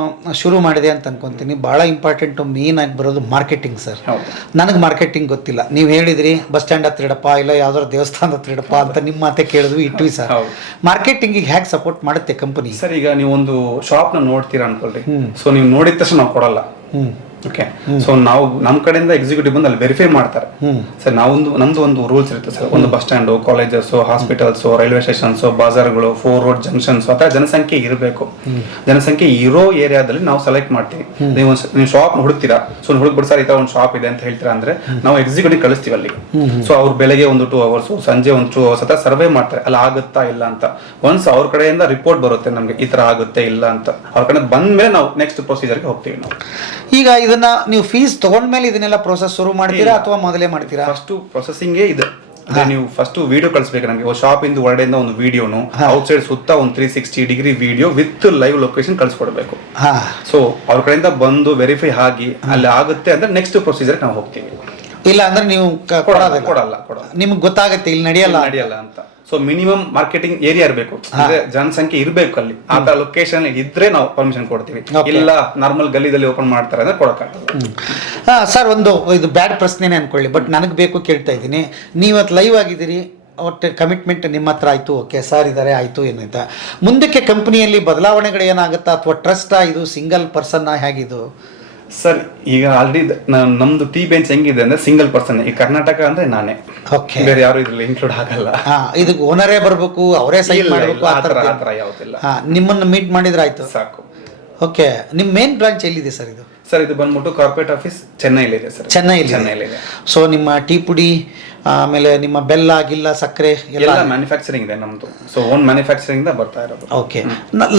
ಶುರು ಮಾಡಿದೆ ಅಂತ ಅನ್ಕೊಂತೀನಿ. ಭಾಳ ಇಂಪಾರ್ಟೆಂಟು ಮೇನ್ ಆಗಿ ಬರೋದು ಮಾರ್ಕೆಟಿಂಗ್ ಸರ್ ಹೌದು. ನನಗೆ ಮಾರ್ಕೆಟಿಂಗ್ ಗೊತ್ತಿಲ್ಲ. ನೀವು ಹೇಳಿದ್ರಿ ಬಸ್ ಸ್ಟ್ಯಾಂಡ್ ಹತ್ರ ಇಡಪ್ಪ ಇಲ್ಲ ಯಾವ್ದಾದ್ರು ದೇವಸ್ಥಾನದ ಹತ್ರ ಇಡಪ್ಪ ಅಂತ ನಿಮ್ಮ ಮಾತೆ ಕೇಳಿದ್ವಿ ಇಟ್ವಿ ಸರ್ ಹೌದು. ಮಾರ್ಕೆಟಿಂಗಿಗೆ ಹೇಗೆ ಸಪೋರ್ಟ್ ಮಾಡುತ್ತೆ ಕಂಪನಿ ಸರ್ ಈಗ ನೀವು ಒಂದು ಶಾಪ್ನ ನೋಡ್ತೀರಾ ಅನ್ಕೊಳ್ರಿ. ಸೊ ನೀವು ನೋಡಿದ ತಕ್ಷಣ ನಾವು ಕೊಡಲ್ಲ. ಓಕೆ ಸೊ ನಾವು ನಮ್ಮ ಕಡೆಯಿಂದ ಎಕ್ಸಿಕ್ಯೂಟಿವ್ ಬಂದು ಅಲ್ಲಿ ವೆರಿಫೈ ಮಾಡ್ತಾರೆ. ಸರ್ ನಾವೊಂದು ನಮ್ದು ಒಂದು ರೂಲ್ಸ್ ಇರುತ್ತೆ ಸರ್. ಒಂದು bus stand colleges hospitals railway stations ಬಾಜಾರ್ಗಳು four road junctions ಅಥವಾ ಜನಸಂಖ್ಯೆ ಇರಬೇಕು. ಜನಸಂಖ್ಯೆ ಇರೋ ಏರಿಯಾದಲ್ಲಿ ನಾವು ಸೆಲೆಕ್ಟ್ ಮಾಡ್ತೀವಿ. ನೀವು ನೀವು ಶಾಪ್ ಹುಡುಕ್ತೀರಾ? ಸೊ ಹುಡುಕ್ಬಿಟ್ಟು ಸರ್ ಈ ಒಂದು ಶಾಪ್ ಇದೆ ಅಂತ ಹೇಳ್ತೀರಾ ಅಂದ್ರೆ ನಾವು ಎಕ್ಸಿಕ್ಯೂಟಿವ್ ಕಳಿಸ್ತೀವಿ ಅಲ್ಲಿ. ಸೊ ಅವ್ರ ಬೆಳಗ್ಗೆ ಒಂದು ಟೂ ಅವರ್ಸ್ ಸಂಜೆ ಒಂದು ಟೂ ಅವರ್ಸ್ ಅಥವಾ ಸರ್ವೆ ಮಾಡ್ತಾರೆ. ಅಲ್ಲಿ ಆಗುತ್ತಾ ಇಲ್ಲ ಅಂತ. ಒನ್ಸ್ ಅವ್ರ ಕಡೆಯಿಂದ ರಿಪೋರ್ಟ್ ಬರುತ್ತೆ ನಮಗೆ ಈ ತರ ಆಗುತ್ತೆ ಇಲ್ಲ ಅಂತ. ಅವ್ರ ಕಡೆ ಬಂದ್ಮೇಲೆ ನಾವು ನೆಕ್ಸ್ಟ್ ಪ್ರೊಸೀಜರ್ಗೆ ಹೋಗ್ತೀವಿ ನಾವು. ಈಗ ಇದನ್ನ ನೀವು ಫೀಸ್ ತಗೊಂಡ್ಮೇಲೆ ಇದನ್ನೆಲ್ಲ ಪ್ರೋಸೆಸ್ ಶುರು ಮಾಡ್ತೀರಾ ಅಥವಾ ಮೊದಲೇ ಮಾಡ್ತೀರಾ? ಫಸ್ಟ್ ಪ್ರೊಸೆಸಿಂಗೇ ಇದೆ. ಅಂದ್ರೆ ನೀವು ಫಸ್ಟ್ ವಿಡಿಯೋ ಕಳಿಸ್ಬೇಕು ನಮಗೆ. ಶಾಪ್ ಇಂದ ಹೊರಡೆಯಿಂದ ಒಂದು ವಿಡಿಯೋನು ಔಟ್ ಸೈಡ್ ಸುತ್ತ ಒಂದು three sixty degree video with live location ಕಳಿಸ್ಕೊಡ್ಬೇಕು. ಹಾ. ಸೊ ಅವ್ರ ಕಡೆಯಿಂದ ಬಂದು ವೆರಿಫೈ ಆಗಿ ಅಲ್ಲಿ ಆಗುತ್ತೆ ಅಂದ್ರೆ ನೆಕ್ಸ್ಟ್ ಪ್ರೊಸೀಜರ್ ನಾವು ಹೋಗ್ತೀವಿ. ಇಲ್ಲ ಅಂದ್ರೆ ನೀವು ಕ- ಕೊಡೋದಿಲ್ಲ. ಕೊಡಲ್ಲ ಕೊಡಲ್ಲ. ನಿಮ್ಗೆ ಗೊತ್ತಾಗುತ್ತೆ ಇಲ್ಲಿ ನಡೆಯಲ್ಲ ನಡೆಯಲ್ಲ ಅಂತ. ಸೊ ಮಿನಿಮಮ್ ಮಾರ್ಕೆಟಿಂಗ್ ಏರಿಯಾ ಇರಬೇಕು. ಅಂದ್ರೆ ಜನಸಂಖ್ಯೆ ಇರಬೇಕು ಅಲ್ಲಿ. ಆ ತರ ಲೊಕೇಶನ್ ಇದ್ರೆ ನಾವು ಪರ್ಮಿಷನ್ ಕೊಡ್ತೀವಿ. Okay. ಇಲ್ಲ ನಾರ್ಮಲ್ ಗಲ್ಲಿದಲ್ಲಿ ಓಪನ್ ಮಾಡ್ತಾರೆ ಅಂದ್ರೆ ಕೊಡಕ್ಕಾಗಲ್ಲ. ಹಾಂ ಸರ್ ಒಂದು ಇದು ಬ್ಯಾಡ್ ಪ್ರಶ್ನೆನೇ ಅನ್ಕೊಳ್ಳಿ ಬಟ್ ನನಗೆ ಬೇಕು ಕೇಳ್ತಾ ಇದ್ದೀನಿ. ನೀವತ್ತು ಲೈವ್ ಆಗಿದ್ದೀರಿ ಒಟ್ಟು ಕಮಿಟ್ಮೆಂಟ್ ನಿಮ್ಮ ಹತ್ರ ಆಯಿತು ಓಕೆ ಸರ್ ಇದ್ದಾರೆ ಆಯಿತು ಏನಂತ ಮುಂದಕ್ಕೆ ಕಂಪ್ನಿಯಲ್ಲಿ ಬದಲಾವಣೆಗಳು ಏನಾಗುತ್ತಾ? ಅಥವಾ ಟ್ರಸ್ಟಾ ಇದು ಸಿಂಗಲ್ ಪರ್ಸನ್ ಹೇಗಿದು? ಸರ್ ಈಗ ಆಲ್ರೆಡಿ ನಮ್ದು ಟೀ ಬೆಂಚ್ ಹೆಂಗಿದೆ ಅಂದ್ರೆ ಸಿಂಗಲ್ ಪರ್ಸನ್ ಈ ಕರ್ನಾಟಕ ಅಂದ್ರೆ ನಾನೇ. ಓಕೆ ಬೇರೆ ಯಾರು ಇದ್ರಲ್ಲಿ ಇನ್ಕ್ಲೂಡ್ ಆಗಲ್ಲ. ಹಾ ಇದಕ್ಕೆ ಓನರೇ ಬರಬೇಕು ಅವರೇ ಸೈನ್ ಮಾಡಬೇಕು ಆ ಥರ- ಆ ಥರ ಯಾವುದಿಲ್ಲ. ಹಾ ನಿಮ್ಮನ್ನು ಮೀಟ್ ಮಾಡಿದ್ರೆ ಆಯ್ತು. ಸಾಕು. ಓಕೆ ನಿಮ್ಮ ಮೇನ್ ಬ್ರಾಂಚ್ ಎಲ್ಲಿದೆ ಸರ್ ಇದು? ಸರ್ ಇದು ಬಂದ್ಬಿಟ್ಟು ಕಾರ್ಪೊರೇಟ್ ಆಫೀಸ್ ಚೆನ್ನೈಲಿದೆ ಸರ್. ಚೆನ್ನೈಲಿ ಚೆನ್ನೈಲಿದೆ. ಸೊ ನಿಮ್ಮ ಟೀ ಪುಡಿ ಆಮೇಲೆ ನಿಮ್ಮ ಬೆಲ್ಲ ಗಿಲ್ಲ ಸಕ್ಕರೆ ಎಲ್ಲ ಎಲ್ಲ ಮ್ಯಾನುಫ್ಯಾಕ್ಚರಿಂಗ್ ಇದೆ ನಮ್ದು. ಸೊ ಓನ್ ಮ್ಯಾನುಫ್ಯಾಕ್ಚರಿಂಗ್ ದ ಬರ್ತಾ ಇರೋದು. ಓಕೆ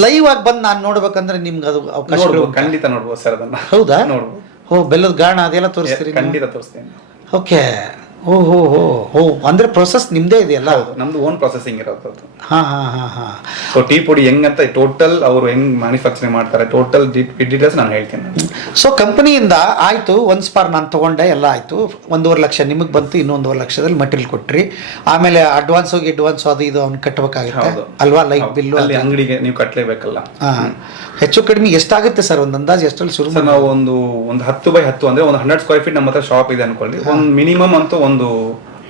ಲೈವ್ ಆಗಿ ಬಂದು ನಾನು ನೋಡ್ಬೇಕಂದ್ರೆ ನಿಮ್ಗೆ ಅದು ಅವಕಾಶ ನೋಡ್ಬೋದು ಖಂಡಿತ ನೋಡ್ಬೋದು ಸರ್ ಅದನ್ನ. ಹೌದಾ? ನೋಡ್ಬೋದು. ಓ ಬೆಲ್ಲದ ಗಾಣ ಅದೆಲ್ಲ ತೋರಿಸ್ತೀರಿ ಖಂಡಿತ ತೋರಿಸ್ತೀನಿ. ಓಕೆ ಓ ಹೋ ಹೋ ಅಂದ್ರೆ ಪ್ರೊಸೆಸ್ ನಿಮ್ದೇ ಇದೆಯಲ್ಲ? ನಮ್ದು ಓನ್ ಪ್ರೊಸೆಸಿಂಗ್ ಇರೋದು ಹಾ ಹಾ ಹಾ ಹಾ. ಸೊ ಟೀ ಪುಡಿ ಅಂತ ಟೋಟಲ್ ಅವರು ಹೆಂಗ್ ಮ್ಯಾನುಫ್ಯಾಕ್ಚರಿಂಗ್ ಮಾಡ್ತಾರೆ ಟೋಟಲ್ ಡೀಟೇಲ್ಸ್ ನಾನು ಹೇಳ್ತೀನಿ ಸೊ ಕಂಪನಿಯಿಂದ ಆಯಿತು ಒಂದು ಸ್ಪಾರ್ ನಾನು ತಗೊಂಡೆ ಎಲ್ಲ ಆಯಿತು. ಒಂದೂವರೆ ಲಕ್ಷ ನಿಮಗೆ ಬಂತು ಇನ್ನೊಂದೂವರೆ ಲಕ್ಷದಲ್ಲಿ ಮಟೀರಿಯಲ್ ಕೊಟ್ರಿ. ಆಮೇಲೆ ಅಡ್ವಾನ್ಸ್ ಹೋಗಿ ಅಡ್ವಾನ್ಸ್ ಅದು ಇದು ಅವ್ನು ಕಟ್ಟಬೇಕಾಗುತ್ತೆ ಅಲ್ವಾ? ಲೈಟ್ ಬಿಲ್ ಬಿಲ್ಲು ಅಲ್ಲಿ ಅಂಗಡಿಗೆ ನೀವು ಕಟ್ಟಲೇಬೇಕಲ್ಲ ಹೆಚ್ಚು ಕಡಿಮೆ ಎಷ್ಟಾಗುತ್ತೆ ಸರ್ ಒಂದು ಅಂದಾಜು? ಎಷ್ಟರಲ್ಲಿ ಶುರು ನಾವು ಒಂದು ಒಂದು ಹತ್ತು ಬೈ ಹತ್ತು ಅಂದ್ರೆ ಒಂದು ಹಂಡ್ರೆಡ್ ಸ್ಕ್ವೇರ್ ಫೀಟ್ ನಮ್ಮ ಹತ್ರ ಶಾಪ್ ಇದೆ ಅನ್ಕೊಳ್ಳಿ. ಒಂದು ಮಿನಿಮಮ್ ಅಂತೂ ಒಂದು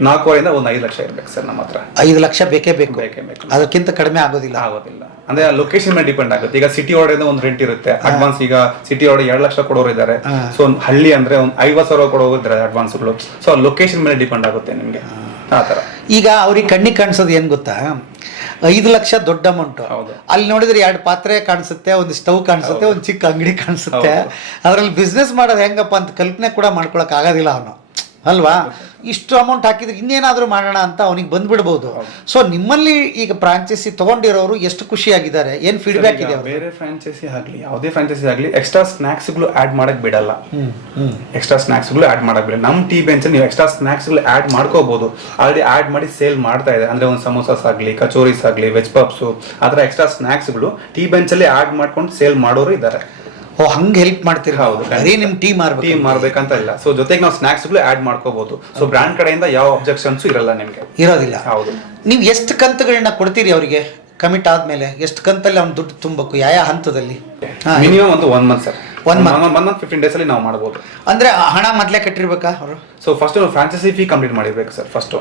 ನಾಲ್ಕೂವರೆಯಿಂದ ಒಂದು ಐದು ಲಕ್ಷ ಇರ್ಬೇಕು ಸರ್ ನಮ್ಮ ಹತ್ರ. ಐದು ಲಕ್ಷ ಬೇಕೇ ಬೇಕು. ಬೇಕೇ ಬೇಕು ಅದಕ್ಕಿಂತ ಕಡಿಮೆ ಆಗೋದಿಲ್ಲ. ಆಗೋದಿಲ್ಲ. ಅಂದ್ರೆ ಲೊಕೇಶನ್ ಮೇಲೆ ಡಿಪೆಂಡ್ ಆಗುತ್ತೆ. ಈಗ ಸಿಟಿ ಒಳಗಡೆ ಒಂದು ರೆಂಟ್ ಇರುತ್ತೆ. ಅಡ್ವಾನ್ಸ್ ಈಗ ಸಿಟಿ ಒಳಗೆ ಎರಡು ಲಕ್ಷ ಕೊಡೋರು ಇದ್ದಾರೆ. ಸೊ ಹಳ್ಳಿ ಅಂದ್ರೆ ಒಂದು ಐವತ್ತು ಸಾವಿರ ಕೊಡೋರು ಇದ್ದಾರೆ ಅಡ್ವಾನ್ಸ್ಗಳು ಸೊ ಲೊಕೇಶನ್ ಮೇಲೆ ಡಿಪೆಂಡ್ ಆಗುತ್ತೆ ನಿಮಗೆ. ಆ ತರ ಈಗ ಅವ್ರಿಗೆ ಕಣ್ಣಿಗೆ ಕಾಣಿಸೋದು ಏನು ಗೊತ್ತಾ? ಐದು ಲಕ್ಷ ದೊಡ್ಡ ಅಮೌಂಟ್ ಹೌದು. ಅಲ್ಲಿ ನೋಡಿದ್ರೆ ಎರಡು ಪಾತ್ರೆ ಕಾಣಿಸುತ್ತೆ ಒಂದು ಸ್ಟವ್ ಕಾಣಿಸುತ್ತೆ ಒಂದು ಚಿಕ್ಕ ಅಂಗಡಿ ಕಾಣಿಸುತ್ತೆ. ಅದರಲ್ಲಿ ಬಿಸ್ನೆಸ್ ಮಾಡೋದು ಹೆಂಗಪ್ಪ ಅಂತ ಕಲ್ಪನೆ ಕೂಡ ಮಾಡ್ಕೊಳಕ್ ಆಗೋದಿಲ್ಲ ಅವನು. ಅಲ್ವಾ? ಇಷ್ಟು ಅಮೌಂಟ್ ಹಾಕಿದ್ರೆ ಇನ್ನೇನಾದರೂ ಮಾಡೋಣ ಅಂತ ಅವನಿಗೆ ಬಂದ್ಬಿಡ್ಬೋದು. ಸೊ ನಿಮ್ಮಲ್ಲಿ ಈಗ ಫ್ರಾಂಚೈಸಿ ತಗೊಂಡಿರೋರು ಎಷ್ಟು ಖುಷಿಯಾಗಿದ್ದಾರೆ? ಏನು ಫೀಡ್ಬ್ಯಾಕ್ ಇದೆ ಬೇರೆ ಫ್ರಾಂಚೈಸಿ ಆಗಲಿ ಯಾವುದೇ ಫ್ರಾಂಚೈಸಿ ಆಗಲಿ ಎಕ್ಸ್ಟ್ರಾ ಸ್ನಾಕ್ಸ್ಗಳು ಆಡ್ ಮಾಡಕ್ ಬಿಡಲ್ಲ. ಎಕ್ಸ್ಟ್ರಾ ಸ್ನಾಕ್ಸ್ಗಳು ಆಡ್ ಮಾಡಕ್ ಬಿಡಲ್ಲ. ನಮ್ಮ ಟೀ ಬೆಂಚ್ ನೀವು ಎಕ್ಸ್ಟ್ರಾ ಸ್ನಾಕ್ಸ್ಗಳು ಆಡ್ ಮಾಡ್ಕೋಬೋದು. ಆಲ್ರೆಡಿ ಆಡ್ ಮಾಡಿ ಸೇಲ್ ಮಾಡ್ತಾ ಇದೆ. ಅಂದ್ರೆ ಒಂದು ಸಮೋಸಾಸ್ ಆಗಲಿ ಕಚೋರೀಸ್ ಆಗಲಿ ವೆಜ್ ಪಪ್ಸು ಆ ಥರ ಎಕ್ಸ್ಟ್ರಾ ಸ್ನ್ಯಾಕ್ಸ್ಗಳು ಟೀ ಬೆಂಚಲ್ಲಿ ಆಡ್ ಮಾಡ್ಕೊಂಡು ಸೇಲ್ ಮಾಡೋರು ಇದ್ದಾರೆ. ಓ ಹಂಗೆ ಹೆಲ್ಪ್ ಮಾಡ್ತೀರಿ? ಹೌದು ಬರೀ ನಿಮ್ಮ ಟೀ ಟೀ ಮಾರ್ಬೇಕು ಮಾರ್ಬೇಕಂತ ಇಲ್ಲ. ಸೊ ಜೊತೆಗೆ ನಾವು ಸ್ನಾಕ್ಸ್ಗಳು ಆ್ಯಡ್ ಮಾಡ್ಕೋಬಹುದು ಸೊ ಬ್ರ್ಯಾಂಡ್ ಕಡೆಯಿಂದ ಯಾವ ಅಬ್ಜೆಕ್ಷನ್ಸ್ ಇರಲ್ಲ ನಿಮಗೆ. ಇರೋದಿಲ್ಲ. ಹೌದು. ನೀವು ಎಷ್ಟು ಕಂತುಗಳನ್ನ ಕೊಡ್ತೀರಿ ಅವರಿಗೆ? ಕಮಿಟ್ ಆದ್ಮೇಲೆ ಎಷ್ಟು ಕಂತಲ್ಲಿ ಅವ್ನು ದುಡ್ಡು ತುಂಬಬೇಕು? ಯಾವ ಹಂತದಲ್ಲಿ? ಮಿನಿಮಮ್ ಒಂದು ಒನ್ ಮಂತ್ ಸರ್ One ಮನ್ ಒನ್ ಮಂತ್ ಫಿಫ್ಟೀನ್ ಡೇಸ್ ಅಲ್ಲಿ ನಾವು ಮಾಡ್ಬೋದು. ಅಂದ್ರೆ ಹಣ ಮೊದಲೇ ಕಟ್ಟಿರ್ಬೇಕಾ ಅವರು? So first franchise fee complete ಮಾಡಿರ್ಬೇಕು ಸರ್ ಫಸ್ಟ್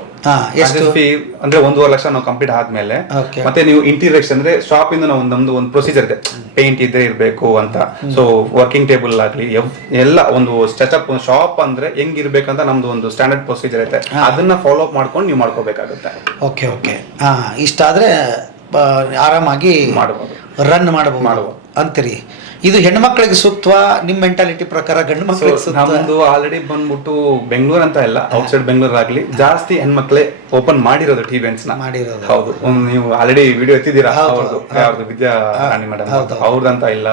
ಎಷ್ಟು? ಫೀ ಅಂದ್ರೆ ಒಂದೂವರೆ ಲಕ್ಷ ನಾವು ಕಂಪ್ಲೀಟ್ ಆದ್ಮೇಲೆ ಮತ್ತೆ ನೀವು ಇಂಟೀರಿಯರ್ಸ್ ಅಂದ್ರೆ ಶಾಪ್ ಇಂದ ನಾವು ನಮ್ದು ಒಂದು ಪ್ರೊಸೀಜರ್ ಇದೆ. ಪೇಂಟ್ ಇದ್ರೆ ಇರಬೇಕು ಅಂತ. ಸೊ ವರ್ಕಿಂಗ್ ಟೇಬಲ್ ಆಗ್ಲಿ ಎಲ್ಲ ಒಂದು ಸ್ಟೆಚಪ್ ಒಂದು ಶಾಪ್ ಅಂದ್ರೆ ಹೆಂಗ್ ಇರ್ಬೇಕಂತ ನಮ್ದು ಒಂದು ಸ್ಟ್ಯಾಂಡರ್ಡ್ ಪ್ರೊಸೀಜರ್ ಐತೆ. ಅದನ್ನ ಫಾಲೋ ಅಪ್ ಮಾಡ್ಕೊಂಡು ನೀವು ಮಾಡ್ಕೋಬೇಕಾಗುತ್ತೆ. ಓಕೆ ಓಕೆ ಹಾ ಇಷ್ಟಾದ್ರೆ ಆರಾಮಾಗಿ ಮಾಡ್ಬೋದು. ರನ್ ಮಾಡಬಹುದು ಮಾಡ್ಬೋದು. ಅಂತೀರಿ. ಇದು ಹೆಣ್ಮಕ್ಳಿಗೆ ಸುತ್ತುವ ನಿಮ್ಮ ಮೆಂಟಾಲಿಟಿ ಪ್ರಕಾರ ಗಂಡು ಮಕ್ಳಿಗೆ ಸೂಕ್ತ ನಮ್ದು ಆಲ್ರೆಡಿ ಬಂದ್ಬಿಟ್ಟು ಬೆಂಗಳೂರು ಅಂತ ಇಲ್ಲ ಔಟ್ಸೈಡ್ ಬೆಂಗಳೂರು ಆಗ್ಲಿ ಜಾಸ್ತಿ ಹೆಣ್ಮಕ್ಳೆ ಓಪನ್ ಮಾಡಿರೋದು ಟಿ ಇವೆಂಟ್ಸ್ನ. ಮಾಡಿರೋದು. ಹೌದು. ಒಂದು ನೀವು ಆಲ್ರೆಡಿ ವಿಡಿಯೋ ಎತ್ತಿದ್ದೀರಾ? ಅವ್ರದ್ದು ಯಾವ್ದು ವಿದ್ಯಾ ರಾಣಿ ಮೇಡಮ್ ಹೌದು. ಅವ್ರದಂತ ಇಲ್ಲ.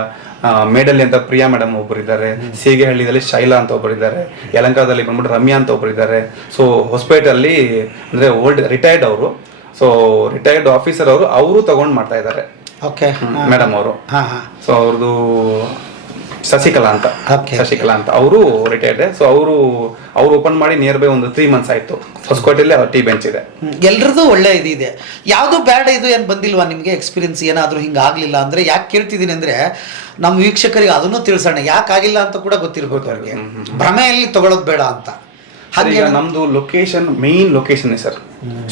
ಆ, ಮೇಡಲ್ಲಿ ಅಂತ ಪ್ರಿಯಾ ಮೇಡಮ್ ಒಬ್ಬರು ಇದ್ದಾರೆ ಸೀಗೆಹಳ್ಳಿದಲ್ಲಿ ಶೈಲಾ ಅಂತ ಒಬ್ಬರು ಇದ್ದಾರೆ ಯಲಂಕಾದಲ್ಲಿ ಬಂದ್ಬಿಟ್ಟು ರಮ್ಯಾ ಅಂತ ಒಬ್ಬರು ಇದ್ದಾರೆ. ಸೊ ಹೊಸಪೇಟಲ್ಲಿ ಅಂದ್ರೆ ಓಲ್ಡ್ ರಿಟೈರ್ಡ್ ಅವರು. ಸೊ ರಿಟೈರ್ಡ್ ಆಫೀಸರ್ ಅವರು ಅವರು ತಗೊಂಡ್ ಮಾಡ್ತಾ ಇದ್ದಾರೆ. ಓಕೆ ಮೇಡಮ್ ಅವರು. ಹಾ ಹಾ. ಸೊ ಅವ್ರದ್ದು ಶಶಿಕಲಾ ಅಂತ. Okay. ಶಶಿಕಲಾ ಅಂತ. ಅವರು ರಿಟೈರ್ಡ್ ಸೊ ಅವರು ಅವ್ರು ಓಪನ್ ಮಾಡಿ ನಿಯರ್ ಬೈ ಒಂದು ತ್ರೀ ಮಂತ್ಸ್ ಆಯ್ತು. ಹೊಸಕೋಟೆಯಲ್ಲಿ ಅವ್ರ ಟೀ ಬೆಂಚ್ ಇದೆ. ಎಲ್ರದ್ದು ಒಳ್ಳೆ ಇದು ಇದೆ. ಯಾವುದು ಬ್ಯಾಡ್ ಇದು ಏನು ಬಂದಿಲ್ವಾ ನಿಮಗೆ? ಎಕ್ಸ್ಪೀರಿಯನ್ಸ್ ಏನಾದರೂ ಹಿಂಗೆ ಆಗಲಿಲ್ಲ ಅಂದರೆ ಯಾಕೆ ಕೇಳ್ತಿದ್ದೀನಿ ಅಂದರೆ ನಮ್ಮ ವೀಕ್ಷಕರಿಗೆ ಅದನ್ನು ತಿಳಿಸೋಣ. ಯಾಕೆ ಆಗಿಲ್ಲ ಅಂತ ಕೂಡ ಗೊತ್ತಿರ್ಬೇಕು ಅವ್ರಿಗೆ. ಭ್ರಮೆಯಲ್ಲಿ ತಗೊಳ್ಳೋದು ಬೇಡ ಅಂತ. ಈಗ ಹಾಗೆ ನಮ್ದು location main location sir?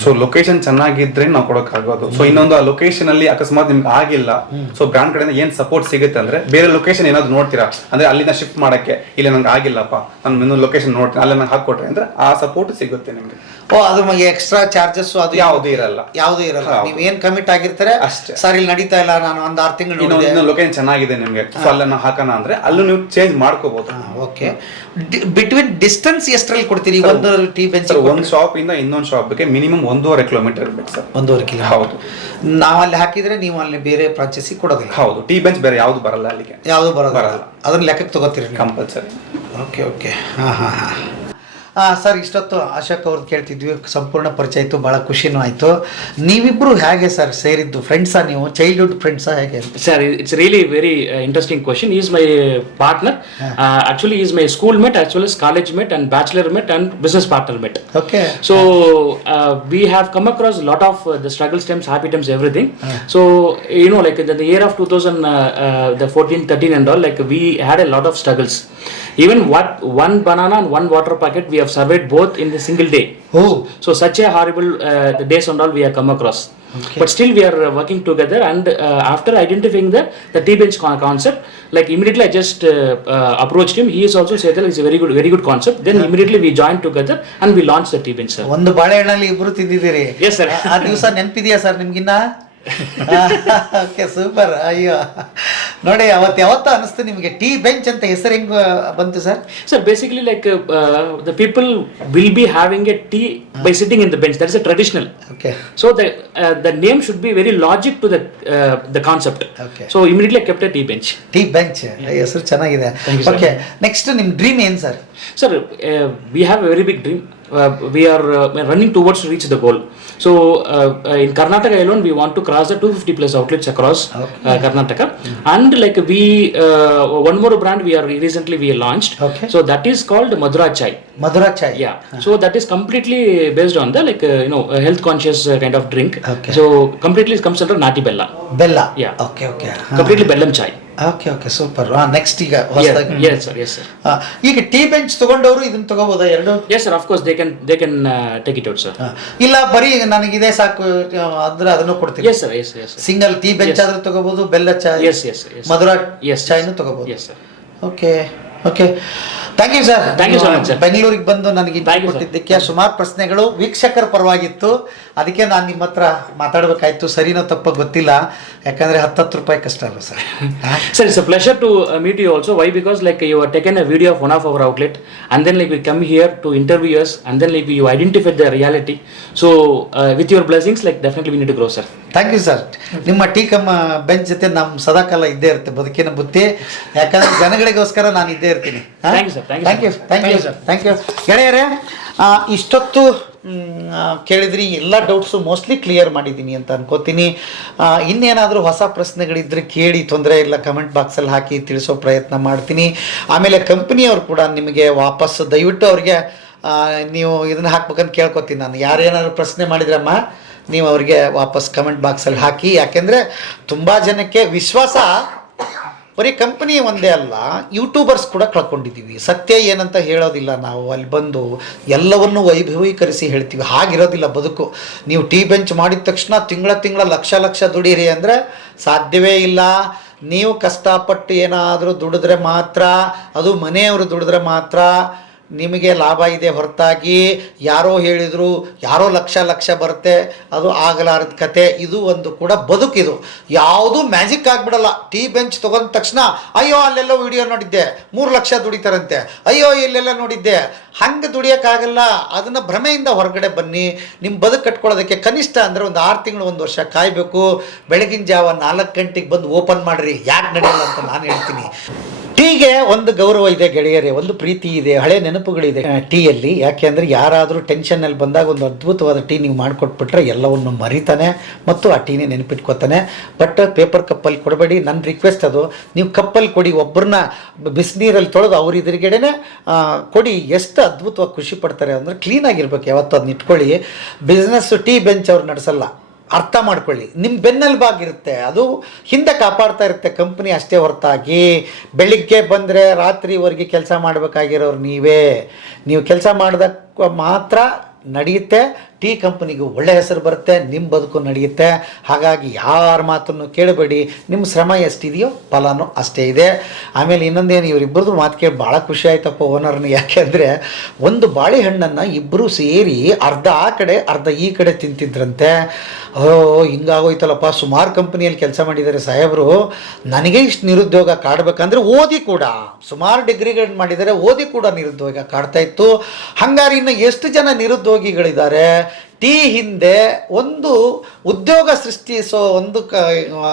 So location ಚೆನ್ನಾಗಿದ್ರೆ ನಾವು ಕೊಡಕ್ ಆಗೋದು ಸೊ ಇನ್ನೊಂದು ಆ ಲೊಕೇಶನ್ ಅಲ್ಲಿ ಅಕಸ್ಮಾತ್ ನಿಮ್ಗೆ ಆಗಿಲ್ಲ. ಸೊ ಬ್ರಾಂಡ್ ಕಡೆಯಿಂದ ಏನ್ ಸಪೋರ್ಟ್ ಸಿಗುತ್ತೆ ಅಂದ್ರೆ ಬೇರೆ ಲೊಕೇಶನ್ ಏನಾದ್ರು ನೋಡ್ತೀರಾ? ಅಂದ್ರೆ ಅಲ್ಲಿಂದ ಶಿಫ್ಟ್ ಮಾಡಕ್ಕೆ ಇಲ್ಲಿ ನಂಗೆ ಆಗಿಲ್ಲಪ್ಪ ನಾನು ಇನ್ನೊಂದು ಲೊಕೇಶನ್ ನೋಡ್ತೀನಿ ಅಲ್ಲಿ ನಂಗೆ ಹಾಕೊಟ್ರೆ ಅಂದ್ರೆ ಆ ಸಪೋರ್ಟ್ ಸಿಗುತ್ತೆ ನಿಮ್ಗೆ. ಓ ಅದು ಎಕ್ಸ್ಟ್ರಾ ಚಾರ್ಜಸ್ ಅದು ಯಾವುದೂ ಇರಲ್ಲ. ಯಾವುದೂ ಇರಲ್ಲ. ನೀವು ಏನ್ ಕಮಿಟ್ ಆಗಿರ್ತಾರೆ ಅಷ್ಟೇ. ಸರ್ ಇಲ್ಲಿ ನಡೀತಾ ಇಲ್ಲ ನಾನು ಒಂದ್ ಆರು ತಿಂಗಳು ಇನ್ನೊಂದು ಲೊಕೇಶನ್ ಚೆನ್ನಾಗಿದೆ ನಿಮ್ಗೆ. ಸೊ ಅಲ್ಲ ಹಾಕೋಣ ಅಂದ್ರೆ ಅಲ್ಲೂ ನೀವು ಚೇಂಜ್ ಮಾಡ್ಕೋಬಹುದು ಓಕೆ. ಬಿಟ್ವೀನ್ ಡಿಸ್ಟೆನ್ಸ್ ಎಷ್ಟರಲ್ಲಿ ಕೊಡ್ತೀರಿ? ಒಂದು ಟಿ ಬೆಂಚ್ ಒಂದ್ ಶಾಪ್ ಇಂದ ಇನ್ನೊಂದ್ ಶಾಪ್ಗೆ ಮಿನಿಮಮ್ ಒಂದೂವರೆ ಕಿಲೋಮೀಟರ್ ಇರ್ಬೇಕು ಸರ್. ಒಂದೂವರೆ ಕಿಲೋ ಹೌದು. ನಾವು ಅಲ್ಲಿ ಹಾಕಿದ್ರೆ ನೀವು ಅಲ್ಲಿ ಬೇರೆ ಫ್ರಾಂಚೈಸಿ ಕೊಡೋದಿಲ್ಲ. ಹೌದು. ಟೀ ಬೆಂಚ್ ಬೇರೆ ಯಾವುದು ಬರಲ್ಲ ಅಲ್ಲಿಗೆ. ಯಾವುದು ಬರೋದು ಬರಲ್ಲ. ಅದನ್ನ ಲೆಕ್ಕಕ್ಕೆ ತಗೋತೀರಿ ಕಂಪಲ್ಸರಿ ಓಕೆ ಓಕೆ ಹಾಂ ಹಾಂ ಹಾಂ. ಹಾ ಸರ್ ಇಷ್ಟೊತ್ತು ಅಶೋಕ್ ಅವ್ರದ್ದು ಕೇಳ್ತಿದ್ವಿ. ಸಂಪೂರ್ಣ ಪರಿಚಯ ಆಯಿತು ಭಾಳ ಖುಷಿನೂ ಆಯಿತು. ನೀವಿಬ್ಬರು ಹೇಗೆ ಸರ್ ಸೇರಿದ್ದು? ಫ್ರೆಂಡ್ಸಾ ನೀವು? ಚೈಲ್ಡ್ಹುಡ್ ಫ್ರೆಂಡ್ಸಾ ಹೇಗೆ? Sir it's really very interesting question is my partner actually is my school mate actually is college mate and bachelor mate and business partner mate okay so we have come across lot of the struggles times happy times everything so you know like the year of two thousand the fourteen thirteen and all like we had a lot of struggles had a lot of struggles. Even what one banana and one water packet, we have surveyed both in the single day. O So such a horrible uh, the days and all we have come across. But still we are uh, working together and uh, after identifying the the T bench con- concept, like immediately I just uh, uh, approached him. He is also said that it's a very good very good concept. Then immediately we joined together and we launched the T bench sir. ಒಂದು ಬಾಳೆಹಣ್ಣಲ್ಲಿ ಇಬ್ರು ತಿಂದಿದ್ದೀರಿ Yes, sir. ಆ ದಿವಸ ನೆನಪಿದೆಯಾ sir ನಿಮ್ಗಿನ್ನ okay super ಅಯ್ಯೋ. ನೋಡಿ ಅವತ್ತು ಯಾವತ್ತೂ ಅನಿಸ್ತು ನಿಮಗೆ ಟೀ ಬೆಂಚ್ ಅಂತ ಹೆಸರು ಹೆಂಗ್ ಬಂತು sir? Sir basically like the people will be having a tea by sitting in the bench that is a traditional okay so the name should be very logic to the concept okay so immediately kept tea bench tea bench ಹೆಸರು ಚೆನ್ನಾಗಿದೆ. Okay next ನಿಮ್ಮ dream ಏನು sir sir we have a very big dream Uh, uh, we are running towards to reach the goal. So uh, in Karnataka alone, we want to cross the 250 plus outlets across okay. Karnataka, mm-hmm. and like we one more brand we are recently we launched. Okay. So that is called Madura Chai. Madura Chai. Yeah. Uh-huh. So that is completely based on the like you know health conscious kind of drink. Okay. So completely comes under Nati Bella. Bella. Yeah. Okay. Okay. Uh-huh. Completely Bellam Chai. Okay okay super next ಈಗ. ಹೊಸದಾಗಿ. Yes sir. ಆ, ಈಗ T bench ತಗೊಂಡವರು ಇದನ್ನ ತಗೋಬೋದಾ ಎರಡು yes sir of course they can they can take it out sir. ಆ, ಇಲ್ಲ ಬರೀ ನನಗಿದೆ ಸಾಕು ಆ, ಅಂದ್ರೆ ಅದನ್ನು ಕೊಡ್ತೀನಿ yes sir yes yes single tea bench. ಆದ್ರೂ ತಗೋಬಹುದು Bella Chai yes yes yes. Madhura Yes. ಚಾಯ್ನು ತಗೋಬಹುದು yes sir okay okay thank you sir thank you so much ಬೆಂಗಳೂರಿಗೆ ಬಂದು ನನಗೆ ಕೊಟ್ಟಿದ್ದಕ್ಕೆ ಸುಮಾರು ಪ್ರಶ್ನೆಗಳು ವೀಕ್ಷಕರ ಪರವಾಗಿತ್ತು. ಅದಕ್ಕೆ ನಾನು ನಿಮ್ಮ ಹತ್ರ ಮಾತಾಡಬೇಕಾಯ್ತು. ಸರಿನೋ ತಪ್ಪೋ ಗೊತ್ತಿಲ್ಲ. ಯಾಕಂದ್ರೆ ಹತ್ತತ್ತು ರೂಪಾಯಿ ಕಷ್ಟ ಅಲ್ಲ sir sir it's a to meet you also why because like you are taken a video of one of our outlet and then like we come here to interviewers and then like you identify the reality so with your blessings like definitely we grow sir thank you sir ನಿಮ್ಮ tea ಕಮ್ಮ bench ಜೊತೆ ನಮ್ಮ ಸದಾಕಾಲ ಇದ್ದೇ ಇರುತ್ತೆ. ಬದುಕಿನ ಬುತ್ತಿ ಯಾಕಂದ್ರೆ ಜನಗಳಿಗೋಸ್ಕರ ನಾನು ಇದ್ದೇ ಇರ್ತೀನಿ. Thank you sir thank you. Thank you sir thank you ಗೆಳೆಯರೇ ಇಷ್ಟೊತ್ತು ಕೇಳಿದ್ರಿ ಎಲ್ಲ ಡೌಟ್ಸು ಮೋಸ್ಟ್ಲಿ ಕ್ಲಿಯರ್ ಮಾಡಿದ್ದೀನಿ ಅಂತ ಅನ್ಕೋತೀನಿ. ಇನ್ನೇನಾದರೂ ಹೊಸ ಪ್ರಶ್ನೆಗಳಿದ್ರೆ ಕೇಳಿ ತೊಂದರೆ ಇಲ್ಲ ಕಮೆಂಟ್ ಬಾಕ್ಸಲ್ಲಿ ಹಾಕಿ ತಿಳಿಸೋ ಪ್ರಯತ್ನ ಮಾಡ್ತೀನಿ. ಆಮೇಲೆ ಕಂಪ್ನಿಯವ್ರು ಕೂಡ ನಿಮಗೆ ವಾಪಸ್ ದಯವಿಟ್ಟು ಅವ್ರಿಗೆ ನೀವು ಇದನ್ನ ಹಾಕ್ಬೇಕಂತ ಕೇಳ್ಕೊತೀನಿ ನಾನು. ಯಾರೇನಾದ್ರು ಪ್ರಶ್ನೆ ಮಾಡಿದ್ರಮ್ಮ ನೀವು ಅವ್ರಿಗೆ ವಾಪಸ್ ಕಮೆಂಟ್ ಬಾಕ್ಸಲ್ಲಿ ಹಾಕಿ. ಯಾಕೆಂದರೆ ತುಂಬ ಜನಕ್ಕೆ ವಿಶ್ವಾಸ ಬರೀ ಕಂಪನಿ ಒಂದೇ ಅಲ್ಲ ಯೂಟ್ಯೂಬರ್ಸ್ ಕೂಡ ಕಳ್ಕೊಂಡಿದ್ದೀವಿ ಸತ್ಯ ಏನಂತ ಹೇಳೋದಿಲ್ಲ ನಾವು. ಅಲ್ಲಿ ಬಂದು ಎಲ್ಲವನ್ನು ವೈಭವೀಕರಿಸಿ ಹೇಳ್ತೀವಿ. ಹಾಗಿರೋದಿಲ್ಲ ಬದುಕು. ನೀವು ಟಿ ಬೆಂಚ್ ಮಾಡಿದ ತಕ್ಷಣ ತಿಂಗಳ ತಿಂಗಳ ಲಕ್ಷ ಲಕ್ಷ ದುಡೀರಿ ಅಂದರೆ ಸಾಧ್ಯವೇ ಇಲ್ಲ. ನೀವು ಕಷ್ಟಪಟ್ಟು ಏನಾದರೂ ದುಡಿದ್ರೆ ಮಾತ್ರ, ಅದು ಮನೆಯವರು ದುಡಿದ್ರೆ ಮಾತ್ರ ನಿಮಗೆ ಲಾಭ ಇದೆ ಹೊರತಾಗಿ ಯಾರೋ ಹೇಳಿದರು, ಯಾರೋ ಲಕ್ಷ ಲಕ್ಷ ಬರುತ್ತೆ, ಅದು ಆಗಲಾರದ ಕತೆ. ಇದು ಒಂದು ಕೂಡ ಬದುಕಿದು. ಯಾವುದು ಮ್ಯಾಜಿಕ್ ಆಗಿಬಿಡಲ್ಲ. ಟೀ ಬೆಂಚ್ ತೊಗೊಂಡ ತಕ್ಷಣ, ಅಯ್ಯೋ, ಅಲ್ಲೆಲ್ಲೋ ವಿಡಿಯೋ ನೋಡಿದ್ದೆ. ಮೂರು ಲಕ್ಷ ದುಡಿತಾರಂತೆ. ಅಯ್ಯೋ, ಇಲ್ಲೆಲ್ಲ ನೋಡಿದ್ದೆ. ಹಂಗೆ ದುಡಿಯೋಕ್ಕಾಗಲ್ಲ. ಅದನ್ನು ಭ್ರಮೆಯಿಂದ ಹೊರಗಡೆ ಬನ್ನಿ. ನಿಮ್ಮ ಬದುಕು ಕಟ್ಕೊಳ್ಳೋದಕ್ಕೆ ಕನಿಷ್ಠ ಅಂದರೆ ಒಂದು ಆರು ತಿಂಗಳು, ಒಂದು ವರ್ಷ ಕಾಯಬೇಕು. ಬೆಳಗಿನ ಜಾವ ನಾಲ್ಕು ಗಂಟೆಗೆ ಬಂದು ಓಪನ್ ಮಾಡಿರಿ. ಯಾಕೆ ನಡೆಯಲ್ಲ ಅಂತ ನಾನು ಹೇಳ್ತೀನಿ. ಟೀಗೆ ಒಂದು ಗೌರವ ಇದೆ ಗೆಳೆಯರೇ, ಒಂದು ಪ್ರೀತಿ ಇದೆ, ಹಳೆ ನೆನಪುಗಳಿದೆ. ಟೀಯಲ್ಲಿ, ಯಾಕೆ ಅಂದರೆ ಯಾರಾದರೂ ಟೆನ್ಷನ್ನಲ್ಲಿ ಬಂದಾಗ ಒಂದು ಅದ್ಭುತವಾದ ಟೀ ನೀವು ಮಾಡಿಕೊಟ್ಬಿಟ್ರೆ ಎಲ್ಲವನ್ನು ಮರಿತಾನೆ ಮತ್ತು ಆ ಟೀನೇ ನೆನಪಿಟ್ಕೋತಾನೆ. ಬಟ್ ಪೇಪರ್ ಕಪ್ಪಲ್ಲಿ ಕೊಡಬೇಡಿ ನನ್ನ ರಿಕ್ವೆಸ್ಟ್ ಅದು, ನೀವು ಕಪ್ಪಲ್ಲಿ ಕೊಡಿ ಒಬ್ಬರನ್ನ ಬಿಸಿನೀರಲ್ಲಿ ತೊಳೆದು ಅವ್ರ ಎದುರುಗಡೆನೆ ಕೊಡಿ, ಎಷ್ಟು ಅದ್ಭುತವಾಗಿ ಖುಷಿ ಪಡ್ತಾರೆ ಅಂದರೆ ಕ್ಲೀನಾಗಿರ್ಬೇಕು ಯಾವತ್ತೂ ಅದನ್ನ ಇಟ್ಕೊಳ್ಳಿ. ಬಿಸ್ನೆಸ್ಸು ಟೀ ಬೆಂಚ್ ಅವ್ರು ನಡೆಸಲ್ಲ. ಅರ್ಥ ಮಾಡ್ಕೊಳ್ಳಿ. ನಿಮ್ಮ ಬೆನ್ನೆಲುಬಾಗಿರುತ್ತೆ. ಅದು ಹಿಂದೆ ಕಾಪಾಡ್ತಾ ಇರುತ್ತೆ ಕಂಪ್ನಿ ಅಷ್ಟೇ ಹೊರತಾಗಿ. ಬೆಳಿಗ್ಗೆ ಬಂದರೆ ರಾತ್ರಿವರೆಗೆ ಕೆಲಸ ಮಾಡಬೇಕಾಗಿರೋರು ನೀವೇ. ನೀವು ಕೆಲಸ ಮಾಡಿದಾಗ ಮಾತ್ರ ನಡೆಯುತ್ತೆ. ಟೀ ಕಂಪ್ನಿಗೂ ಒಳ್ಳೆ ಹೆಸರು ಬರುತ್ತೆ ನಿಮ್ಮ ಬದುಕು ನಡೆಯುತ್ತೆ. ಹಾಗಾಗಿ ಯಾರ ಮಾತನ್ನು ಕೇಳಬೇಡಿ. ನಿಮ್ಮ ಶ್ರಮ ಎಷ್ಟಿದೆಯೋ ಫಲನೂ ಅಷ್ಟೇ ಇದೆ. ಆಮೇಲೆ ಇನ್ನೊಂದೇನು ಇವರಿಬ್ಬರದು ಮಾತು ಕೇಳಿ ಭಾಳ ಖುಷಿ ಆಯ್ತಪ್ಪ ಓನರ್ನ. ಯಾಕೆಂದರೆ ಒಂದು ಬಾಳೆಹಣ್ಣನ್ನು ಇಬ್ಬರು ಸೇರಿ ಅರ್ಧ ಆ ಕಡೆ, ಅರ್ಧ ಈ ಕಡೆ ತಿಂತಿದ್ರಂತೆ. ಓ, ಹಿಂಗಾಗೋಯ್ತಲ್ಲಪ್ಪ, ಸುಮಾರು ಕಂಪ್ನಿಯಲ್ಲಿ ಕೆಲಸ ಮಾಡಿದ್ದಾರೆ ಸಾಹೇಬರು. ನನಗೆ ಇಷ್ಟು ನಿರುದ್ಯೋಗ ಕಾಡಬೇಕಂದ್ರೆ ಓದಿ ಕೂಡ. ಸುಮಾರು ಡಿಗ್ರಿಗಳನ್ನ ಮಾಡಿದರೆ, ಓದಿ ಕೂಡ ನಿರುದ್ಯೋಗ ಕಾಡ್ತಾ ಇತ್ತು. ಹಂಗಾರೆ ಇನ್ನು ಎಷ್ಟು ಜನ ನಿರುದ್ಯೋಗಿಗಳಿದ್ದಾರೆ? ಟೀ ಹಿಂದೆ ಒಂದು ಉದ್ಯೋಗ ಸೃಷ್ಟಿಸೋ ಒಂದು ಕ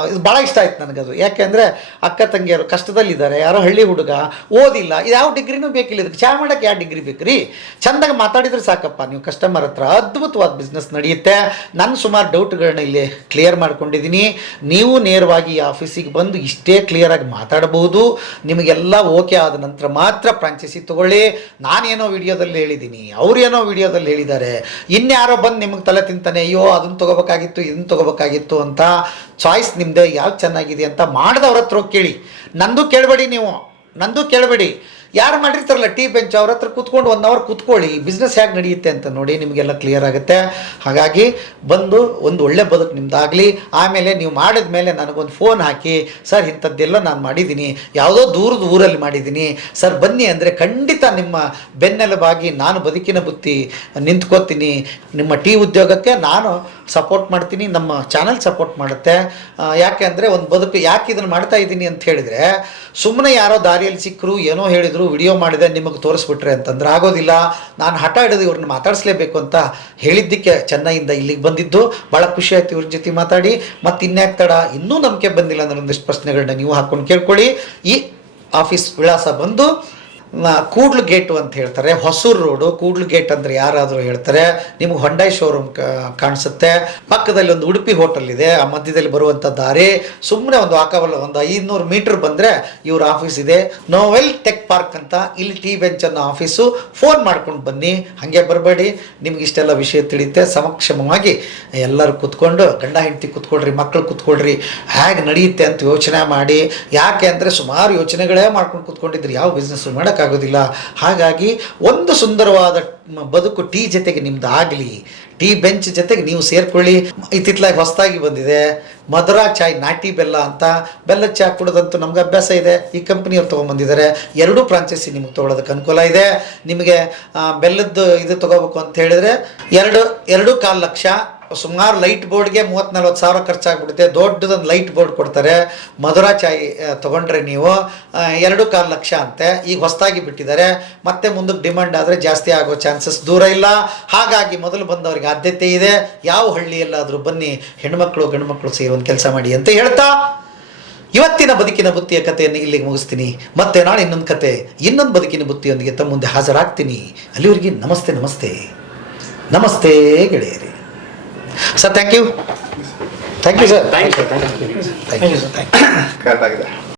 ಇದು ಭಾಳ ಇಷ್ಟ ಆಯ್ತು ನನಗದು ಯಾಕೆಂದರೆ ಅಕ್ಕ ತಂಗಿಯರು ಕಷ್ಟದಲ್ಲಿದ್ದಾರೆ, ಯಾರೋ ಹಳ್ಳಿ ಹುಡುಗ ಓದಿಲ್ಲ, ಇದು ಯಾವ ಡಿಗ್ರಿನೂ ಬೇಕಿಲ್ಲ ಇದಕ್ಕೆ. ಚಾ ಮಾಡೋಕ್ಕೆ ಯಾವ ಡಿಗ್ರಿ ಬೇಕು ರೀ? ಚೆಂದಾಗಿ ಮಾತಾಡಿದ್ರೆ ಸಾಕಪ್ಪ, ನೀವು ಕಸ್ಟಮರ್ ಹತ್ರ ಅದ್ಭುತವಾದ ಬಿಸ್ನೆಸ್ ನಡೆಯುತ್ತೆ. ನಾನು ಸುಮಾರು ಡೌಟ್ಗಳನ್ನ ಇಲ್ಲಿ ಕ್ಲಿಯರ್ ಮಾಡ್ಕೊಂಡಿದ್ದೀನಿ ನೀವು ನೇರವಾಗಿ ಈ ಆಫೀಸಿಗೆ ಬಂದು ಇಷ್ಟೇ ಕ್ಲಿಯರಾಗಿ ಮಾತಾಡಬಹುದು. ನಿಮಗೆಲ್ಲ ಓಕೆ ಆದ ನಂತರ ಮಾತ್ರ ಫ್ರಾಂಚೈಸಿ ತಗೊಳ್ಳಿ. ನಾನೇನೋ ವಿಡಿಯೋದಲ್ಲಿ ಹೇಳಿದ್ದೀನಿ ಅವ್ರು ಏನೋ ವಿಡಿಯೋದಲ್ಲಿ ಹೇಳಿದ್ದಾರೆ. ಇನ್ಯಾರೋ ಬಂದು ನಿಮಗೆ ತಲೆ ತಿಂತಾನೆ, ಅಯ್ಯೋ ಅದನ್ನು ತೊಗೋಬೇಕಾಗಿತ್ತು ಇದನ್ನು ತೊಗೋಬೇಕಾಗಿತ್ತು ಅಂತ ಚಾಯ್ಸ್ ನಿಮ್ಮದೇ ಯಾವ್ದು ಚೆನ್ನಾಗಿದೆ ಅಂತ ಮಾಡಿದವ್ರ ಹತ್ರ ಕೇಳಿ. ನಂದು ಕೇಳಬೇಡಿ ನೀವು. ನಂದು ಕೇಳಬೇಡಿ. ಯಾರು ಮಾಡಿರ್ತಾರಲ್ಲ ಟೀ ಬೆಂಚ್ ಅವ್ರ ಹತ್ರ ಕೂತ್ಕೊಂಡು ಒನ್ ಅವರ್ ಕೂತ್ಕೊಳ್ಳಿ ಬಿಸ್ನೆಸ್ ಹೇಗೆ ನಡೆಯುತ್ತೆ ಅಂತ ನೋಡಿ ನಿಮಗೆಲ್ಲ ಕ್ಲಿಯರ್ ಆಗುತ್ತೆ. ಹಾಗಾಗಿ ಬಂದು ಒಂದು ಒಳ್ಳೆ ಬದುಕು ನಿಮ್ದಾಗಲಿ. ಆಮೇಲೆ ನೀವು ಮಾಡಿದ ಮೇಲೆ ನನಗೊಂದು ಫೋನ್ ಹಾಕಿ, ಸರ್, ಇಂಥದ್ದೆಲ್ಲ ನಾನು ಮಾಡಿದ್ದೀನಿ ಯಾವುದೋ ದೂರದ ಊರಲ್ಲಿ ಮಾಡಿದ್ದೀನಿ ಸರ್, ಬನ್ನಿ ಅಂದರೆ ಖಂಡಿತ ನಿಮ್ಮ ಬೆನ್ನೆಲುಬಾಗಿ ನಾನು ಬದುಕಿನ ಬುತ್ತಿ ನಿಂತ್ಕೋತೀನಿ. ನಿಮ್ಮ ಟೀ ಉದ್ಯೋಗಕ್ಕೆ ನಾನು ಸಪೋರ್ಟ್ ಮಾಡ್ತೀನಿ, ನಮ್ಮ ಚಾನಲ್ ಸಪೋರ್ಟ್ ಮಾಡುತ್ತೆ. ಯಾಕೆ ಅಂದರೆ ಒಂದು ಬದುಕು ಯಾಕೆ ಇದನ್ನು ಮಾಡ್ತಾ ಇದ್ದೀನಿ ಅಂತ ಹೇಳಿದರೆ ಸುಮ್ಮನೆ ಯಾರೋ ದಾರಿಯಲ್ಲಿ ಸಿಕ್ಕರು ಏನೋ ಹೇಳಿದರು ವಿಡಿಯೋ ಮಾಡಿದೆ, ನಿಮಗೆ ತೋರಿಸ್ಬಿಟ್ರೆ ಅಂತಂದ್ರೆ ಆಗೋದಿಲ್ಲ. ನಾನು ಹಠ ಹಿಡಿದು ಇವ್ರನ್ನ ಮಾತಾಡಿಸ್ಲೇಬೇಕು ಅಂತ ಹೇಳಿದ್ದಕ್ಕೆ ಚೆನ್ನೈಯಿಂದ ಇಲ್ಲಿಗೆ ಬಂದಿದ್ದು. ಭಾಳ ಖುಷಿ ಆಯ್ತು ಇವ್ರ ಜೊತೆ ಮಾತಾಡಿ. ಮತ್ತು ಇನ್ಯಾಕೆ ತಡ? ಇನ್ನೂ ನಂಬಿಕೆ ಬಂದಿಲ್ಲ ಅಂದ್ರೆ ಒಂದಿಷ್ಟು ಪ್ರಶ್ನೆಗಳನ್ನ ನೀವು ಹಾಕ್ಕೊಂಡು ಕೇಳ್ಕೊಳ್ಳಿ. ಈ ಆಫೀಸ್ ವಿಳಾಸ ಬಂದು ನ- ಕೂಡ್ಲು ಗೇಟು ಅಂತ ಹೇಳ್ತಾರೆ. ಹೊಸೂರು ರೋಡು, ಕೂಡ್ಲು ಗೇಟ್ ಅಂದರೆ ಯಾರಾದರೂ ಹೇಳ್ತಾರೆ. ನಿಮ್ಗೆ ಹೊಂಡೈ ಶೋರೂಮ್ ಕಾಣಿಸುತ್ತೆ. ಪಕ್ಕದಲ್ಲಿ ಒಂದು ಉಡುಪಿ ಹೋಟೆಲ್ ಇದೆ. ಆ ಮಧ್ಯದಲ್ಲಿ ಬರುವಂಥ ದಾರಿ. ಸುಮ್ಮನೆ ಒಂದು ವಾಕವಲ್ಲ ಒಂದು ಐದುನೂರು ಮೀಟರ್ ಬಂದರೆ ಇವ್ರ ಆಫೀಸ್ ಇದೆ. ನೋವೆಲ್ ಟೆಕ್ ಪಾರ್ಕ್ ಅಂತ ಇಲ್ಲಿ ಟಿ ಬೆಂಚ್ ಅನ್ನೋ ಆಫೀಸು ಫೋನ್ ಮಾಡ್ಕೊಂಡು ಬನ್ನಿ. ಹಾಗೆ ಬರಬೇಡಿ. ನಿಮ್ಗೆ ಇಷ್ಟೆಲ್ಲ ವಿಷಯ ತಿಳಿಯುತ್ತೆ. ಸಮಕ್ಷಮವಾಗಿ ಎಲ್ಲರೂ ಕೂತ್ಕೊಂಡು, ಗಂಡ ಹೆಂಡತಿ ಕುತ್ಕೊಳ್ರಿ ಮಕ್ಕಳು ಕುತ್ಕೊಳ್ರಿ ಹೇಗೆ ನಡೆಯುತ್ತೆ ಅಂತ ಯೋಚನೆ ಮಾಡಿ. ಯಾಕೆ ಅಂದರೆ ಸುಮಾರು ಯೋಚನೆಗಳೇ ಮಾಡ್ಕೊಂಡು ಕೂತ್ಕೊಂಡಿದ್ರು. ಯಾವ ಬಿಸ್ನೆಸ್ಸು ಮಾಡೋಕ್ಕಾಗೋದಿಲ್ಲ ಹಾಗಾಗಿ ಒಂದು ಸುಂದರವಾದ ಬದುಕು ಟೀ ಜೊತೆಗೆ ನಿಮ್ದು ಆಗಲಿ. ಟೀ ಬೆಂಚ್ ಜೊತೆಗೆ ನೀವು ಸೇರ್ಕೊಳ್ಳಿ. ಇತ್ತಿತ್ತಲಾಗಿ ಹೊಸದಾಗಿ ಬಂದಿದೆ. ಮಧುರಾ ಚಾಯ್ ನಾಟಿ ಬೆಲ್ಲ ಅಂತ. ಬೆಲ್ಲ ಚಾಯ್ ಕುಡೋದಂತೂ ನಮ್ಗೆ ಅಭ್ಯಾಸ ಇದೆ. ಈ ಕಂಪ್ನಿಯವ್ರು ತೊಗೊಂಬಂದಿದ್ದಾರೆ. ಎರಡೂ ಫ್ರಾಂಚೈಸಿ ನಿಮಗೆ ತೊಗೊಳೋದಕ್ಕೆ ಅನುಕೂಲ ಇದೆ. ನಿಮಗೆ ಬೆಲ್ಲದ್ದು ಇದು ತೊಗೋಬೇಕು ಅಂತ ಹೇಳಿದರೆ ಎರಡು ಎರಡು ಕಾಲು ಲಕ್ಷ ಸುಮಾರು ಲೈಟ್ ಬೋರ್ಡ್ಗೆ ಮೂವತ್ತು ನಲ್ವತ್ತು ಸಾವಿರ ಖರ್ಚಾಗ್ಬಿಡುತ್ತೆ. ದೊಡ್ಡದೊಂದು ಲೈಟ್ ಬೋರ್ಡ್ ಕೊಡ್ತಾರೆ. ಮಧುರಾ ಚಾಯ್ ತೊಗೊಂಡ್ರೆ ನೀವು ಎರಡು ಕಾಲು ಲಕ್ಷ ಅಂತೆ. ಈಗ ಹೊಸದಾಗಿ ಬಿಟ್ಟಿದ್ದಾರೆ. ಮತ್ತೆ ಮುಂದಕ್ಕೆ ಡಿಮಾಂಡ್ ಆದರೆ ಜಾಸ್ತಿ ಆಗೋ ಚಾನ್ಸಸ್ ದೂರ ಇಲ್ಲ. ಹಾಗಾಗಿ ಮೊದಲು ಬಂದವರಿಗೆ ಆದ್ಯತೆ ಇದೆ. ಯಾವ ಹಳ್ಳಿಯಲ್ಲಾದರೂ ಬನ್ನಿ, ಹೆಣ್ಮಕ್ಳು ಗಂಡುಮಕ್ಕಳು ಸೇರಿ ಒಂದು ಕೆಲಸ ಮಾಡಿ ಅಂತ ಹೇಳ್ತಾ ಇವತ್ತಿನ ಬದುಕಿನ ಬುತ್ತಿಯ ಕಥೆಯನ್ನು ಇಲ್ಲಿಗೆ ಮುಗಿಸ್ತೀನಿ. ಮತ್ತೆ ನಾಳೆ ಇನ್ನೊಂದು ಕತೆ. ಇನ್ನೊಂದು ಬದುಕಿನ ಬುತ್ತಿಯೊಂದಿಗೆ ತಮ್ಮ ಮುಂದೆ ಹಾಜರಾಗ್ತೀನಿ. ಅಲ್ಲಿವರೆಗೆ ನಮಸ್ತೆ ನಮಸ್ತೆ. ನಮಸ್ತೆ, ಗೆಳೆಯರಿ. Sir thank you thank you sir thank you thank you thank you sir thank you correct ಆಗಿದೆ